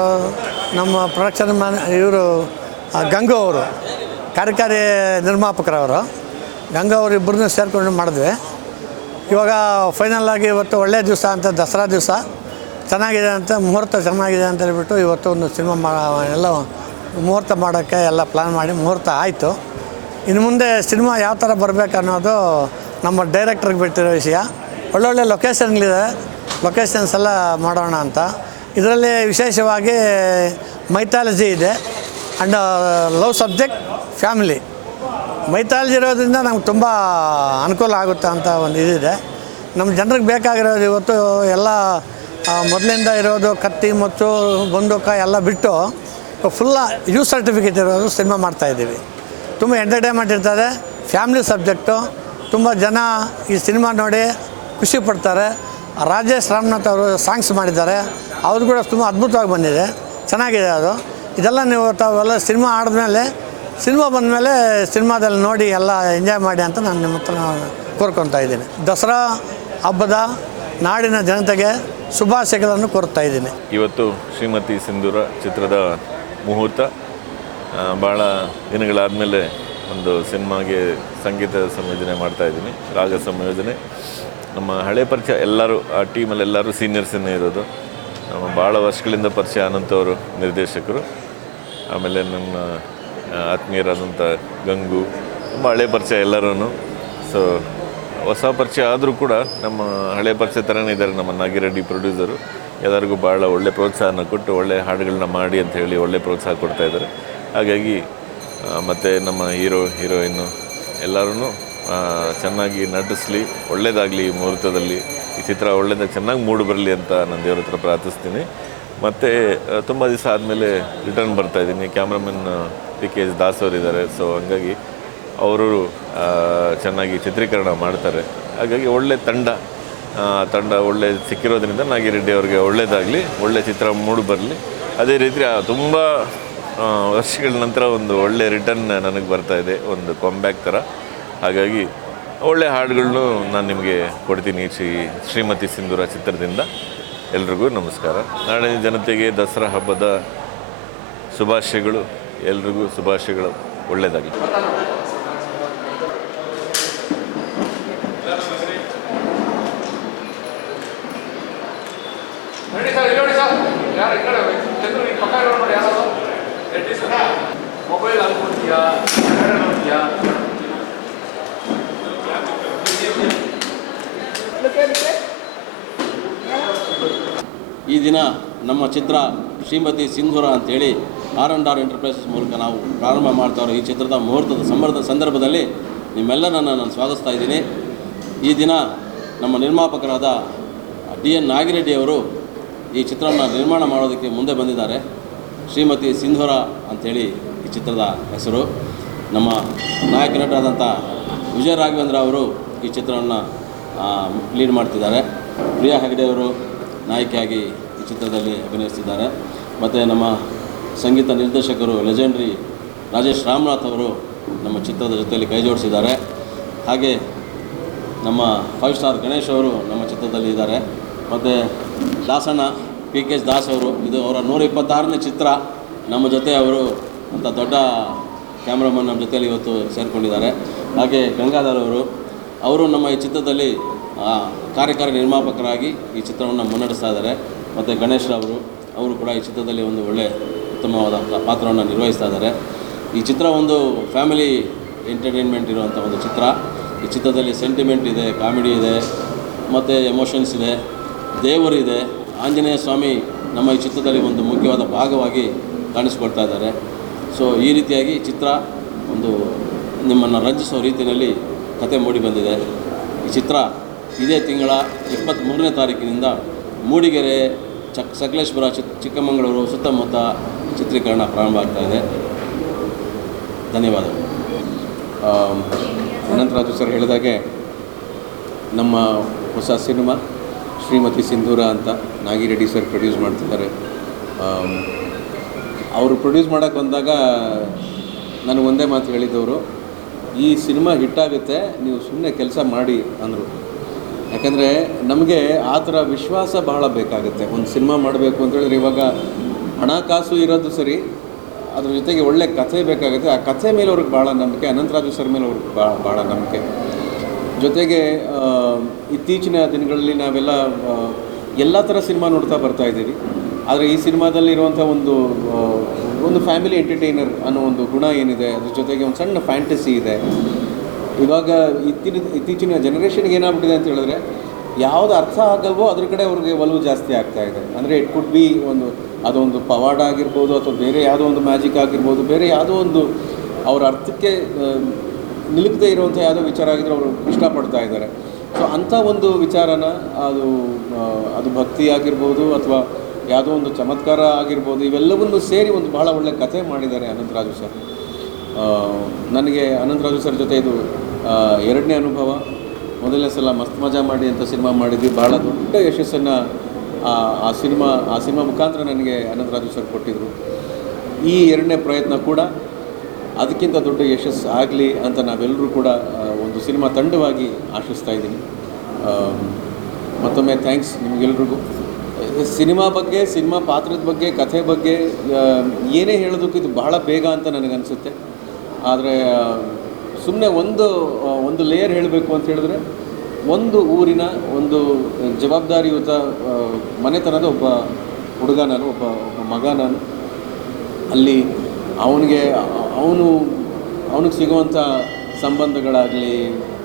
ನಮ್ಮ ಪ್ರೊಡಕ್ಷನ್ ಇವರು ಗಂಗು ಅವರು ಕಾರ್ಯಕಾರಿ ನಿರ್ಮಾಪಕರವರು, ಗಂಗಾ ಅವರು ಇಬ್ಬರನ್ನೂ ಸೇರಿಕೊಂಡು ಮಾಡಿದ್ವಿ. ಇವಾಗ ಫೈನಲ್ಲಾಗಿ ಇವತ್ತು ಒಳ್ಳೆಯ ದಿವಸ ಅಂತ, ದಸರಾ ದಿವಸ ಚೆನ್ನಾಗಿದೆ ಅಂತ, ಮುಹೂರ್ತ ಚೆನ್ನಾಗಿದೆ ಅಂತ ಹೇಳ್ಬಿಟ್ಟು ಇವತ್ತು ಒಂದು ಸಿನಿಮಾ ಎಲ್ಲ ಮುಹೂರ್ತ ಮಾಡೋಕ್ಕೆ ಎಲ್ಲ ಪ್ಲ್ಯಾನ್ ಮಾಡಿ ಮುಹೂರ್ತ ಆಯಿತು. ಇನ್ನು ಮುಂದೆ ಸಿನಿಮಾ ಯಾವ ಥರ ಬರಬೇಕು ಅನ್ನೋದು ನಮ್ಮ ಡೈರೆಕ್ಟ್ರಿಗೆ ಬಿಟ್ಟಿರೋ ವಿಷಯ. ಒಳ್ಳೊಳ್ಳೆ ಲೊಕೇಶನ್ಗಳಿದೆ, ಲೊಕೇಶನ್ಸ್ ಎಲ್ಲ ಮಾಡೋಣ ಅಂತ. ಇದರಲ್ಲಿ ವಿಶೇಷವಾಗಿ ಮೈಥಾಲಜಿ ಇದೆ and love subject, family. Mythology ಇರೋದ್ರಿಂದ ನಮ್ಗೆ ತುಂಬ ಅನುಕೂಲ ಆಗುತ್ತೆ ಅಂತ ಒಂದು ಇದಿದೆ. ನಮ್ಮ ಜನರಿಗೆ ಬೇಕಾಗಿರೋದು ಇವತ್ತು ಎಲ್ಲ ಮೊದಲಿಂದ ಇರೋದು ಕತ್ತಿ ಮತ್ತು ಬಂದೂಕ ಎಲ್ಲ ಬಿಟ್ಟು ಫುಲ್ಲ ಯೂಸ್ ಸರ್ಟಿಫಿಕೇಟ್ ಇರೋದು ಸಿನಿಮಾ ಮಾಡ್ತಾಯಿದ್ದೀವಿ. ತುಂಬ ಎಂಟರ್ಟೈನ್ಮೆಂಟ್ ಇರ್ತದೆ, ಫ್ಯಾಮಿಲಿ ಸಬ್ಜೆಕ್ಟು. ತುಂಬ ಜನ ಈ ಸಿನಿಮಾ ನೋಡಿ ಖುಷಿ ಪಡ್ತಾರೆ. ರಾಜೇಶ್ ರಾಮನಾಥ್ ಅವರು ಸಾಂಗ್ಸ್ ಮಾಡಿದ್ದಾರೆ, ಅವ್ರು ಕೂಡ ತುಂಬ ಅದ್ಭುತವಾಗಿ ಬಂದಿದೆ, ಚೆನ್ನಾಗಿದೆ ಅದು. ಇದೆಲ್ಲ ನೀವು ತಾವೆಲ್ಲ ಸಿನಿಮಾ ಆಡಿದ್ಮೇಲೆ, ಸಿನಿಮಾ ಬಂದಮೇಲೆ ಸಿನಿಮಾದಲ್ಲಿ ನೋಡಿ ಎಲ್ಲ ಎಂಜಾಯ್ ಮಾಡಿ ಅಂತ ನಾನು ನಿಮ್ಮ ಹತ್ರ ಕೋರ್ಕೊತಾ ಇದ್ದೀನಿ. ದಸರಾ ಹಬ್ಬದ ನಾಡಿನ ಜನತೆಗೆ ಶುಭಾಶಯಗಳನ್ನು ಕೋರ್ತಾ ಇದ್ದೀನಿ. ಇವತ್ತು ಶ್ರೀಮತಿ ಸಿಂಧೂರ ಚಿತ್ರದ ಮುಹೂರ್ತ. ಭಾಳ ದಿನಗಳಾದಮೇಲೆ ಒಂದು ಸಿನಿಮಾಗೆ ಸಂಗೀತ ಸಂಯೋಜನೆ ಮಾಡ್ತಾಯಿದ್ದೀನಿ, ರಾಗ ಸಂಯೋಜನೆ. ನಮ್ಮ ಹಳೆ ಪರಿಚಯ ಎಲ್ಲರೂ, ಆ ಟೀಮಲ್ಲಿ ಎಲ್ಲರೂ ಸೀನಿಯರ್ಸನ್ನೇ ಇರೋದು. ನಮ್ಮ ಭಾಳ ವರ್ಷಗಳಿಂದ ಪರಿಚಯ ಅನಂತ್ ಅವರು ನಿರ್ದೇಶಕರು, ಆಮೇಲೆ ನನ್ನ ಆತ್ಮೀಯರಾದಂಥ ಗಂಗು, ತುಂಬ ಹಳೆ ಪರಿಚಯ ಎಲ್ಲರೂ. ಸೊ ಹೊಸ ಪರಿಚಯ ಆದರೂ ಕೂಡ ನಮ್ಮ ಹಳೆ ಪರಿಚಯ ಥರನೇ ಇದ್ದಾರೆ ನಮ್ಮ ನಾಗಿರೆಡ್ಡಿ ಪ್ರೊಡ್ಯೂಸರು. ಎಲ್ಲರಿಗೂ ಭಾಳ ಒಳ್ಳೆ ಪ್ರೋತ್ಸಾಹನ ಕೊಟ್ಟು ಒಳ್ಳೆ ಹಾಡುಗಳನ್ನ ಮಾಡಿ ಅಂತ ಹೇಳಿ ಒಳ್ಳೆ ಪ್ರೋತ್ಸಾಹ ಕೊಡ್ತಾಯಿದ್ದಾರೆ. ಹಾಗಾಗಿ ಮತ್ತು ನಮ್ಮ ಹೀರೋಯಿನ್ನು ಎಲ್ಲರೂ ಚೆನ್ನಾಗಿ ನಟಿಸಲಿ, ಒಳ್ಳೆಯದಾಗಲಿ. ಈ ಮುಹೂರ್ತದಲ್ಲಿ ಈ ಚಿತ್ರ ಒಳ್ಳೆಯದಾಗಿ ಚೆನ್ನಾಗಿ ಮೂಡಿ ಬರಲಿ ಅಂತ ನಾನು ದೇವ್ರ ಹತ್ರ ಪ್ರಾರ್ಥಿಸ್ತೀನಿ. ಮತ್ತು ತುಂಬ ದಿವಸ ಆದಮೇಲೆ ರಿಟರ್ನ್ ಬರ್ತಾಯಿದ್ದೀನಿ. ಕ್ಯಾಮ್ರಾಮನ್ PK ದಾಸ್ ಅವರಿದ್ದಾರೆ. ಸೊ ಹಂಗಾಗಿ ಅವರು ಚೆನ್ನಾಗಿ ಚಿತ್ರೀಕರಣ ಮಾಡ್ತಾರೆ. ಹಾಗಾಗಿ ಒಳ್ಳೆ ತಂಡ ಒಳ್ಳೆ ಸಿಕ್ಕಿರೋದ್ರಿಂದ ನಾಗಿರೆಡ್ಡಿ ಅವ್ರಿಗೆ ಒಳ್ಳೆಯದಾಗಲಿ, ಒಳ್ಳೆ ಚಿತ್ರ ಮೂಡಿ ಬರಲಿ. ಅದೇ ರೀತಿ ತುಂಬ ವರ್ಷಗಳ ನಂತರ ಒಂದು ಒಳ್ಳೆ ರಿಟರ್ನ್ ನನಗೆ ಬರ್ತಾಯಿದೆ, ಒಂದು ಕಾಮ್ಬ್ಯಾಕ್ ಥರ. ಹಾಗಾಗಿ ಒಳ್ಳೆ ಹಾಡುಗಳನ್ನು ನಾನು ನಿಮಗೆ ಕೊಡ್ತೀನಿ ಶ್ರೀಮತಿ ಸಿಂಧೂರ ಚಿತ್ರದಿಂದ. ಎಲ್ರಿಗೂ ನಮಸ್ಕಾರ. ನಾಡಿನ ಜನತೆಗೆ ದಸರಾ ಹಬ್ಬದ ಶುಭಾಶಯಗಳು. ಎಲ್ರಿಗೂ ಶುಭಾಶಯಗಳು, ಒಳ್ಳೆಯದಾಗಲಿ. ಮೊಬೈಲ್ ಅನ್ಕೊಳ್ತೀಯಾ, ನೋಡ್ತೀಯಾ? ಈ ದಿನ ನಮ್ಮ ಚಿತ್ರ ಶ್ರೀಮತಿ ಸಿಂಧೂರ ಅಂಥೇಳಿ R&R ಎಂಟರ್ಪ್ರೈಸಸ್ ಮೂಲಕ ನಾವು ಪ್ರಾರಂಭ ಮಾಡ್ತಾರೋ ಈ ಚಿತ್ರದ ಮುಹೂರ್ತದ ಸಂದರ್ಭದಲ್ಲಿ ನಿಮ್ಮೆಲ್ಲರನ್ನು ನಾನು ಸ್ವಾಗತಿಸ್ತಾ ಇದ್ದೀನಿ. ಈ ದಿನ ನಮ್ಮ ನಿರ್ಮಾಪಕರಾದ DN ನಾಗಿರೆಡ್ಡಿ ಅವರು ಈ ಚಿತ್ರವನ್ನು ನಿರ್ಮಾಣ ಮಾಡೋದಕ್ಕೆ ಮುಂದೆ ಬಂದಿದ್ದಾರೆ. ಶ್ರೀಮತಿ ಸಿಂಧೂರ ಅಂಥೇಳಿ ಈ ಚಿತ್ರದ ಹೆಸರು. ನಮ್ಮ ನಾಯಕ ನಟರಾದಂಥ ವಿಜಯ ರಾಘವೇಂದ್ರ ಅವರು ಈ ಚಿತ್ರವನ್ನು ಲೀಡ್ ಮಾಡ್ತಿದ್ದಾರೆ. ಪ್ರಿಯಾ ಹೆಗ್ಡೆ ಅವರು ನಾಯಕಿಯಾಗಿ ಈ ಚಿತ್ರದಲ್ಲಿ ಅಭಿನಯಿಸ್ತಿದ್ದಾರೆ. ಮತ್ತು ನಮ್ಮ ಸಂಗೀತ ನಿರ್ದೇಶಕರು ಲೆಜೆಂಡ್ರಿ ರಾಜೇಶ್ ರಾಮನಾಥ್ ಅವರು ನಮ್ಮ ಚಿತ್ರದ ಜೊತೆಯಲ್ಲಿ ಕೈ ಜೋಡಿಸಿದ್ದಾರೆ. ಹಾಗೆ ನಮ್ಮ 5 ಸ್ಟಾರ್ ಗಣೇಶ್ ಅವರು ನಮ್ಮ ಚಿತ್ರದಲ್ಲಿ ಇದ್ದಾರೆ. ಮತ್ತು ದಾಸಣ್ಣ PK ದಾಸ್ ಅವರು, ಇದು ಅವರ 126ನೇ ಚಿತ್ರ. ನಮ್ಮ ಜೊತೆ ಅವರು ಅಂತ ದೊಡ್ಡ ಕ್ಯಾಮ್ರಾಮನ್ ನಮ್ಮ ಜೊತೆಯಲ್ಲಿ ಇವತ್ತು ಸೇರಿಕೊಂಡಿದ್ದಾರೆ. ಹಾಗೆ ಗಂಗಾಧರ್ ಅವರು ನಮ್ಮ ಈ ಚಿತ್ರದಲ್ಲಿ ಕಾರ್ಯಕಾರಿ ನಿರ್ಮಾಪಕರಾಗಿ ಈ ಚಿತ್ರವನ್ನು ಮುನ್ನಡೆಸ್ತಾ ಇದ್ದಾರೆ. ಮತ್ತು ಗಣೇಶ್ ಅವರು ಕೂಡ ಈ ಚಿತ್ರದಲ್ಲಿ ಒಂದು ಒಳ್ಳೆಯ ಉತ್ತಮವಾದ ಪಾತ್ರವನ್ನು ನಿರ್ವಹಿಸ್ತಾ ಇದ್ದಾರೆ. ಈ ಚಿತ್ರ ಒಂದು ಫ್ಯಾಮಿಲಿ ಎಂಟರ್ಟೈನ್ಮೆಂಟ್ ಇರುವಂಥ ಒಂದು ಚಿತ್ರ. ಈ ಚಿತ್ರದಲ್ಲಿ ಸೆಂಟಿಮೆಂಟ್ ಇದೆ, ಕಾಮಿಡಿ ಇದೆ, ಮತ್ತು ಎಮೋಷನ್ಸ್ ಇದೆ, ದೇವರಿದೆ. ಆಂಜನೇಯ ಸ್ವಾಮಿ ನಮ್ಮ ಈ ಚಿತ್ರದಲ್ಲಿ ಒಂದು ಮುಖ್ಯವಾದ ಭಾಗವಾಗಿ ಕಾಣಿಸ್ಕೊಳ್ತಾ ಇದ್ದಾರೆ. ಸೊ ಈ ರೀತಿಯಾಗಿ ಚಿತ್ರ ಒಂದು ನಿಮ್ಮನ್ನು ರಂಜಿಸೋ ರೀತಿಯಲ್ಲಿ ಕತೆ ಮೂಡಿ ಬಂದಿದೆ. ಈ ಚಿತ್ರ ಇದೇ ತಿಂಗಳ 23ನೇ ತಾರೀಕಿನಿಂದ ಮೂಡಿಗೆರೆ ಸಕಲೇಶ್ಪುರ, ಚಿಕ್ಕಮಗಳೂರು ಸುತ್ತಮುತ್ತ ಚಿತ್ರೀಕರಣ ಪ್ರಾರಂಭ ಆಗ್ತಾಯಿದೆ. ಧನ್ಯವಾದಗಳು. ಅನಂತರಾಜು ಸರ್ ಹೇಳಿದಾಗೆ ನಮ್ಮ ಹೊಸ ಸಿನಿಮಾ ಶ್ರೀಮತಿ ಸಿಂಧೂರ ಅಂತ ನಾಗಿರೆಡ್ಡಿ ಸರ್ ಪ್ರೊಡ್ಯೂಸ್ ಮಾಡ್ತಿದ್ದಾರೆ. ಅವರು ಪ್ರೊಡ್ಯೂಸ್ ಮಾಡೋಕ್ಕೆ ಬಂದಾಗ ನನಗೆ ಒಂದೇ ಮಾತು ಹೇಳಿದ್ದವರು, ಈ ಸಿನಿಮಾ ಹಿಟ್ಟಾಗುತ್ತೆ, ನೀವು ಸುಮ್ಮನೆ ಕೆಲಸ ಮಾಡಿ ಅಂದರು. ಯಾಕಂದರೆ ನಮಗೆ ಆ ಥರ ವಿಶ್ವಾಸ ಬಹಳ ಬೇಕಾಗುತ್ತೆ. ಒಂದು ಸಿನಿಮಾ ಮಾಡಬೇಕು ಅಂತೇಳಿದ್ರೆ ಇವಾಗ ಹಣಕಾಸು ಇರೋದು ಸರಿ, ಅದ್ರ ಜೊತೆಗೆ ಒಳ್ಳೆ ಕಥೆ ಬೇಕಾಗುತ್ತೆ. ಆ ಕಥೆ ಮೇಲೆ ಅವ್ರಿಗೆ ಭಾಳ ನಂಬಿಕೆ, ಅನಂತರಾಜು ಸರ್ ಮೇಲೆ ಅವ್ರಿಗೆ ಭಾಳ ನಂಬಿಕೆ. ಜೊತೆಗೆ ಇತ್ತೀಚಿನ ದಿನಗಳಲ್ಲಿ ನಾವೆಲ್ಲ ಎಲ್ಲ ಥರ ಸಿನಿಮಾ ನೋಡ್ತಾ ಬರ್ತಾಯಿದ್ದೀವಿ. ಆದರೆ ಈ ಸಿನಿಮಾದಲ್ಲಿರುವಂಥ ಒಂದು ಫ್ಯಾಮಿಲಿ ಎಂಟರ್ಟೈನರ್ ಅನ್ನೋ ಒಂದು ಗುಣ ಏನಿದೆ, ಅದ್ರ ಜೊತೆಗೆ ಒಂದು ಸಣ್ಣ ಫ್ಯಾಂಟಸಿ ಇದೆ. ಇವಾಗ ಇತ್ತೀಚಿನ ಜನ್ರೇಷನ್ಗೆ ಏನಾಗ್ಬಿಟ್ಟಿದೆ ಅಂತ ಹೇಳಿದ್ರೆ, ಯಾವುದು ಅರ್ಥ ಆಗಲ್ವೋ ಅದ್ರ ಕಡೆ ಅವ್ರಿಗೆ ಒಲವು ಜಾಸ್ತಿ ಆಗ್ತಾಯಿದೆ. ಅಂದರೆ ಇಟ್ ಕುಡ್ ಬಿ ಅದೊಂದು ಪವಾಡ ಆಗಿರ್ಬೋದು, ಅಥವಾ ಬೇರೆ ಯಾವುದೋ ಒಂದು ಮ್ಯಾಜಿಕ್ ಆಗಿರ್ಬೋದು, ಬೇರೆ ಯಾವುದೋ ಒಂದು ಅವ್ರ ಅರ್ಥಕ್ಕೆ ನಿಲುಕದೇ ಇರುವಂಥ ಯಾವುದೋ ವಿಚಾರ ಆಗಿದ್ರೆ ಅವರು ಇಷ್ಟಪಡ್ತಾ ಇದ್ದಾರೆ. ಸೊ ಅಂಥ ಒಂದು ವಿಚಾರನ ಅದು ಭಕ್ತಿ ಆಗಿರ್ಬೋದು, ಅಥವಾ ಯಾವುದೋ ಒಂದು ಚಮತ್ಕಾರ ಆಗಿರ್ಬೋದು, ಇವೆಲ್ಲವನ್ನು ಸೇರಿ ಒಂದು ಭಾಳ ಒಳ್ಳೆಯ ಕಥೆ ಮಾಡಿದ್ದಾರೆ ಅನಂತರಾಜು ಸರ್. ನನಗೆ ಅನಂತರಾಜು ಸರ್ ಜೊತೆ ಇದು 2ನೇ ಅನುಭವ. ಮೊದಲನೇ ಸಲ ಮಸ್ತ್ ಮಜಾ ಮಾಡಿ ಅಂತ ಸಿನಿಮಾ ಮಾಡಿದ್ವಿ. ಭಾಳ ದೊಡ್ಡ ಯಶಸ್ಸನ್ನು ಆ ಸಿನಿಮಾ ಮುಖಾಂತರ ನನಗೆ ಅನಂತರಾಜು ಸರ್ ಕೊಟ್ಟಿದ್ದರು. ಈ 2ನೇ ಪ್ರಯತ್ನ ಕೂಡ ಅದಕ್ಕಿಂತ ದೊಡ್ಡ ಯಶಸ್ಸು ಆಗಲಿ ಅಂತ ನಾವೆಲ್ಲರೂ ಕೂಡ ಒಂದು ಸಿನಿಮಾ ತಂಡವಾಗಿ ಆಶಿಸ್ತಾ ಇದ್ದೀನಿ. ಮತ್ತೊಮ್ಮೆ ಥ್ಯಾಂಕ್ಸ್ ನಿಮಗೆಲ್ರಿಗೂ. ಸಿನಿಮಾ ಬಗ್ಗೆ, ಸಿನಿಮಾ ಪಾತ್ರದ ಬಗ್ಗೆ, ಕಥೆ ಬಗ್ಗೆ ಏನೇ ಹೇಳೋದಕ್ಕೂ ಇದು ಬಹಳ ಬೇಗ ಅಂತ ನನಗನ್ಸುತ್ತೆ. ಆದರೆ ಸುಮ್ಮನೆ ಒಂದು ಲೇಯರ್ ಹೇಳಬೇಕು ಅಂತ ಹೇಳಿದ್ರೆ, ಒಂದು ಊರಿನ ಒಂದು ಜವಾಬ್ದಾರಿಯುತ ಮನೆತನದ ಒಬ್ಬ ಹುಡುಗ ನಾನು, ಒಬ್ಬ ಮಗ ನಾನು. ಅಲ್ಲಿ ಅವನಿಗೆ ಸಿಗುವಂಥ ಸಂಬಂಧಗಳಾಗಲಿ,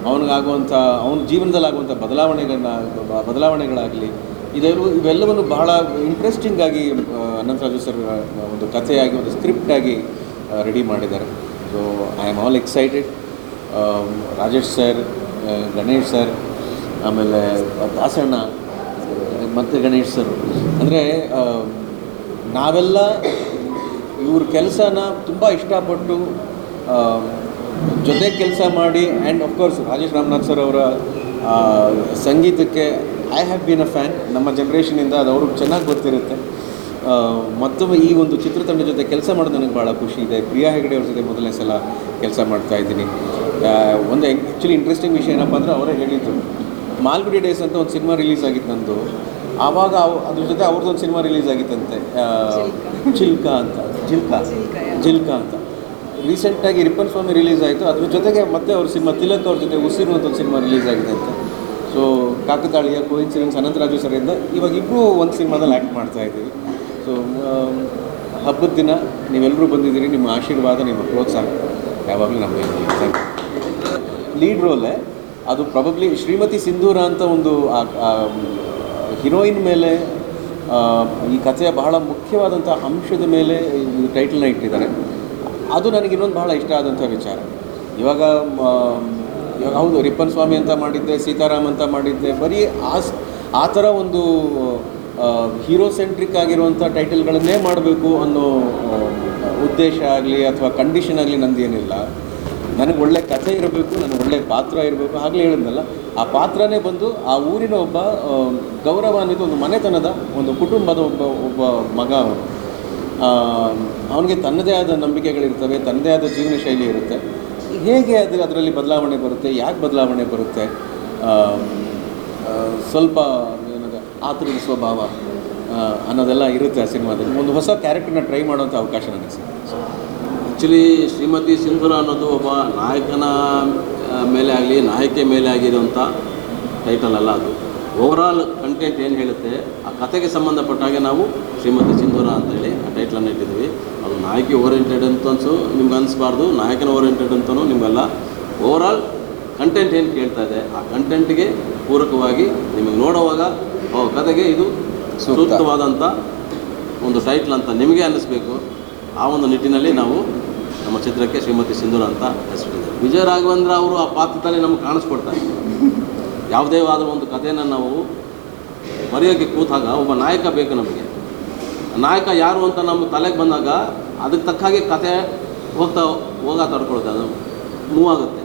ಅವನಿಗಾಗುವಂಥ ಅವನ ಜೀವನದಲ್ಲಾಗುವಂಥ ಬದಲಾವಣೆಗಳಾಗಲಿ, ಇವೆಲ್ಲವನ್ನು ಬಹಳ ಇಂಟ್ರೆಸ್ಟಿಂಗಾಗಿ ಅನಂತರಾಜು ಸರ್ ಒಂದು ಕಥೆಯಾಗಿ, ಒಂದು ಸ್ಕ್ರಿಪ್ಟಾಗಿ ರೆಡಿ ಮಾಡಿದ್ದಾರೆ. So I am all excited. Rajesh sir, Ganesh sir, ಆಮೇಲೆ ದಾಸಣ್ಣ ಮತ್ತು ಗಣೇಶ್ ಸರ್, ಅಂದರೆ ನಾವೆಲ್ಲ ಇವ್ರ ಕೆಲಸನ ತುಂಬ ಇಷ್ಟಪಟ್ಟು ಜೊತೆ ಕೆಲಸ ಮಾಡಿ, and of course Rajesh Ramanath sir ಅವರ ಸಂಗೀತಕ್ಕೆ I have been a fan. ನಮ್ಮ ಜನ್ರೇಷನಿಂದ ಅದು ಅವ್ರಿಗೆ ಚೆನ್ನಾಗಿ ಗೊತ್ತಿರುತ್ತೆ. ಮತ್ತೊಮ್ಮೆ ಈ ಒಂದು ಚಿತ್ರತಂಡ ಜೊತೆ ಕೆಲಸ ಮಾಡೋದು ನನಗೆ ಭಾಳ ಖುಷಿ ಇದೆ. ಪ್ರಿಯಾ ಹೆಗಡೆ ಅವ್ರ ಜೊತೆ ಮೊದಲನೇ ಸಲ ಕೆಲಸ ಮಾಡ್ತಾಯಿದ್ದೀನಿ. ಒಂದು ಆ್ಯಕ್ಚುಲಿ ಇಂಟ್ರೆಸ್ಟಿಂಗ್ ವಿಷಯ ಏನಪ್ಪ ಅಂದರೆ, ಅವರೇ ಹೇಳಿದ್ದು, ಮಾಲ್ಗುಡಿ ಡೇಸ್ ಅಂತ ಒಂದು ಸಿನಿಮಾ ರಿಲೀಸ್ ಆಗಿತ್ತು ನಂದು. ಆವಾಗ ಅದ್ರ ಜೊತೆ ಅವ್ರದ್ದೊಂದು ಸಿನಿಮಾ ರಿಲೀಸ್ ಆಗಿತ್ತಂತೆ, ಜಿಲ್ಕಾ ಅಂತ. ರೀಸೆಂಟಾಗಿ ರಿಪ್ಪನ್ ಸ್ವಾಮಿ ರಿಲೀಸ್ ಆಯಿತು. ಅದ್ರ ಜೊತೆಗೆ ಮತ್ತೆ ಅವ್ರ ಸಿನಿಮಾ ತಿಲಕ್ ಅವ್ರ ಜೊತೆ ಉಸಿರು ಅಂತ ಒಂದು ಸಿನಿಮಾ ರಿಲೀಸ್ ಆಗಿದೆ ಅಂತ. ಸೊ ಕಾಕತಾಳೀಯ ಕೋಇನ್ಸಿಡೆನ್ಸ್ ಅನಂತರಾಜು ಸರಿಂದ ಇವಾಗ ಇಬ್ಬರು ಒಂದು ಸಿನಿಮಾದಲ್ಲಿ ಆ್ಯಕ್ಟ್ ಮಾಡ್ತಾಯಿದ್ದೀವಿ. ಸೊ ಹಬ್ಬದ ದಿನ ನೀವೆಲ್ಲರೂ ಬಂದಿದ್ದೀರಿ. ನಿಮ್ಮ ಆಶೀರ್ವಾದ, ನಿಮ್ಮ ಪ್ರೋತ್ಸಾಹ ಯಾವಾಗಲೂ ನಮಗೆ ಥ್ಯಾಂಕ್ ಯು. ಲೀಡ್ ರೋಲೇ ಅದು ಪ್ರಾಬಬ್ಲಿ ಶ್ರೀಮತಿ ಸಿಂಧೂರ ಅಂತ ಒಂದು ಹೀರೋಯಿನ್ ಮೇಲೆ, ಈ ಕಥೆಯ ಬಹಳ ಮುಖ್ಯವಾದಂಥ ಅಂಶದ ಮೇಲೆ ಈ ಟೈಟಲ್ನ ಇಟ್ಟಿದ್ದಾರೆ. ಅದು ನನಗೆ ಇನ್ನೊಂದು ಬಹಳ ಇಷ್ಟ ಆದಂಥ ವಿಚಾರ. ಇವಾಗ ಹೌದು, ರಿಪ್ಪನ್ ಸ್ವಾಮಿ ಅಂತ ಮಾಡಿದ್ದೆ, ಸೀತಾರಾಮ್ ಅಂತ ಮಾಡಿದ್ದೆ, ಬರೀ ಆ ಥರ ಒಂದು ಹೀರೋ ಸೆಂಟ್ರಿಕ್ ಆಗಿರುವಂಥ ಟೈಟಲ್ಗಳನ್ನೇ ಮಾಡಬೇಕು ಅನ್ನೋ ಉದ್ದೇಶ ಆಗಲಿ ಅಥವಾ ಕಂಡೀಷನ್ ಆಗಲಿ ನಂದೇನಿಲ್ಲ. ನನಗೆ ಒಳ್ಳೆ ಕಥೆ ಇರಬೇಕು, ನನಗೆ ಒಳ್ಳೆ ಪಾತ್ರ ಇರಬೇಕು. ಆಗಲೇ ಹೇಳಿದ್ನಲ್ಲ, ಆ ಪಾತ್ರನೇ ಬಂದು ಆ ಊರಿನ ಒಬ್ಬ ಗೌರವಾನ್ವಿತ ಒಂದು ಮನೆತನದ ಒಂದು ಕುಟುಂಬದ ಒಬ್ಬ ಮಗ ಅವನು. ಅವನಿಗೆ ತನ್ನದೇ ಆದ ನಂಬಿಕೆಗಳಿರ್ತವೆ, ತನ್ನದೇ ಆದ ಜೀವನ ಶೈಲಿ ಇರುತ್ತೆ. ಹೇಗೆ ಅದರಲ್ಲಿ ಬದಲಾವಣೆ ಬರುತ್ತೆ, ಯಾಕೆ ಬದಲಾವಣೆ ಬರುತ್ತೆ, ಸ್ವಲ್ಪ ಏನದು ಆತುರದ ಸ್ವಭಾವ ಅನ್ನೋದೆಲ್ಲ ಇರುತ್ತೆ ಆ ಸಿನಿಮಾದಲ್ಲಿ. ಒಂದು ಹೊಸ ಕ್ಯಾರೆಕ್ಟರ್ನ ಟ್ರೈ ಮಾಡೋಂಥ ಅವಕಾಶ ನನಗೆ ಸಿಗುತ್ತೆ. ಆ್ಯಕ್ಚುಲಿ ಶ್ರೀಮತಿ ಸಿಂಧೂರ ಅನ್ನೋದು ಒಬ್ಬ ನಾಯಕನ ಮೇಲೆ ಆಗಲಿ, ನಾಯಕಿ ಮೇಲೆ ಆಗಿರುವಂಥ ಟೈಟಲ್ ಅಲ್ಲ. ಅದು ಓವರಾಲ್ ಕಂಟೆಂಟ್ ಏನು ಹೇಳುತ್ತೆ, ಆ ಕಥೆಗೆ ಸಂಬಂಧಪಟ್ಟ ಹಾಗೆ ನಾವು ಶ್ರೀಮತಿ ಸಿಂಧೂರ ಅಂತೇಳಿ ಆ ಟೈಟ್ಲನ್ನು ಇಟ್ಟಿದ್ದೀವಿ. ಅದು ನಾಯಕಿ ಓರಿಯೆಂಟೆಡ್ ಅಂತನ್ಸು ನಿಮ್ಗೆ ಅನಿಸ್ಬಾರ್ದು, ನಾಯಕನ ಓರಿಯೆಂಟೆಡ್ ಅಂತಲೂ ನಿಮಗೆಲ್ಲ. ಓವರಾಲ್ ಕಂಟೆಂಟ್ ಏನು ಕೇಳ್ತಾ ಇದೆ, ಆ ಕಂಟೆಂಟ್ಗೆ ಪೂರಕವಾಗಿ ನಿಮಗೆ ನೋಡುವಾಗ ಕಥೆಗೆ ಇದು ಸೂಕ್ತವಾದಂಥ ಒಂದು ಟೈಟ್ಲ್ ಅಂತ ನಿಮಗೆ ಅನ್ನಿಸ್ಬೇಕು. ಆ ಒಂದು ನಿಟ್ಟಿನಲ್ಲಿ ನಾವು ನಮ್ಮ ಚಿತ್ರಕ್ಕೆ ಶ್ರೀಮತಿ ಸಿಂಧೂರ ಅಂತ ಹೆಸರಿಟ್ಟಿದ್ದೇವೆ. ವಿಜಯ ರಾಘವೇಂದ್ರ ಅವರು ಆ ಪಾತ್ರದಲ್ಲಿ ನಮಗೆ ಕಾಣಿಸ್ಕೊಡ್ತಾರೆ. ಯಾವುದೇ ಆದರೂ ಒಂದು ಕಥೆಯನ್ನು ನಾವು ಬರೆಯೋಕ್ಕೆ ಕೂತಾಗ ಒಬ್ಬ ನಾಯಕ ಬೇಕು ನಮಗೆ. ನಾಯಕ ಯಾರು ಅಂತ ನಮ್ಮ ತಲೆಗೆ ಬಂದಾಗ ಅದಕ್ಕೆ ತಕ್ಕ ಹಾಗೆ ಕತೆ ಹೋಗ ತಡ್ಕೊಳುತ್ತೆ, ಅದು ಮೂವ್ ಆಗುತ್ತೆ.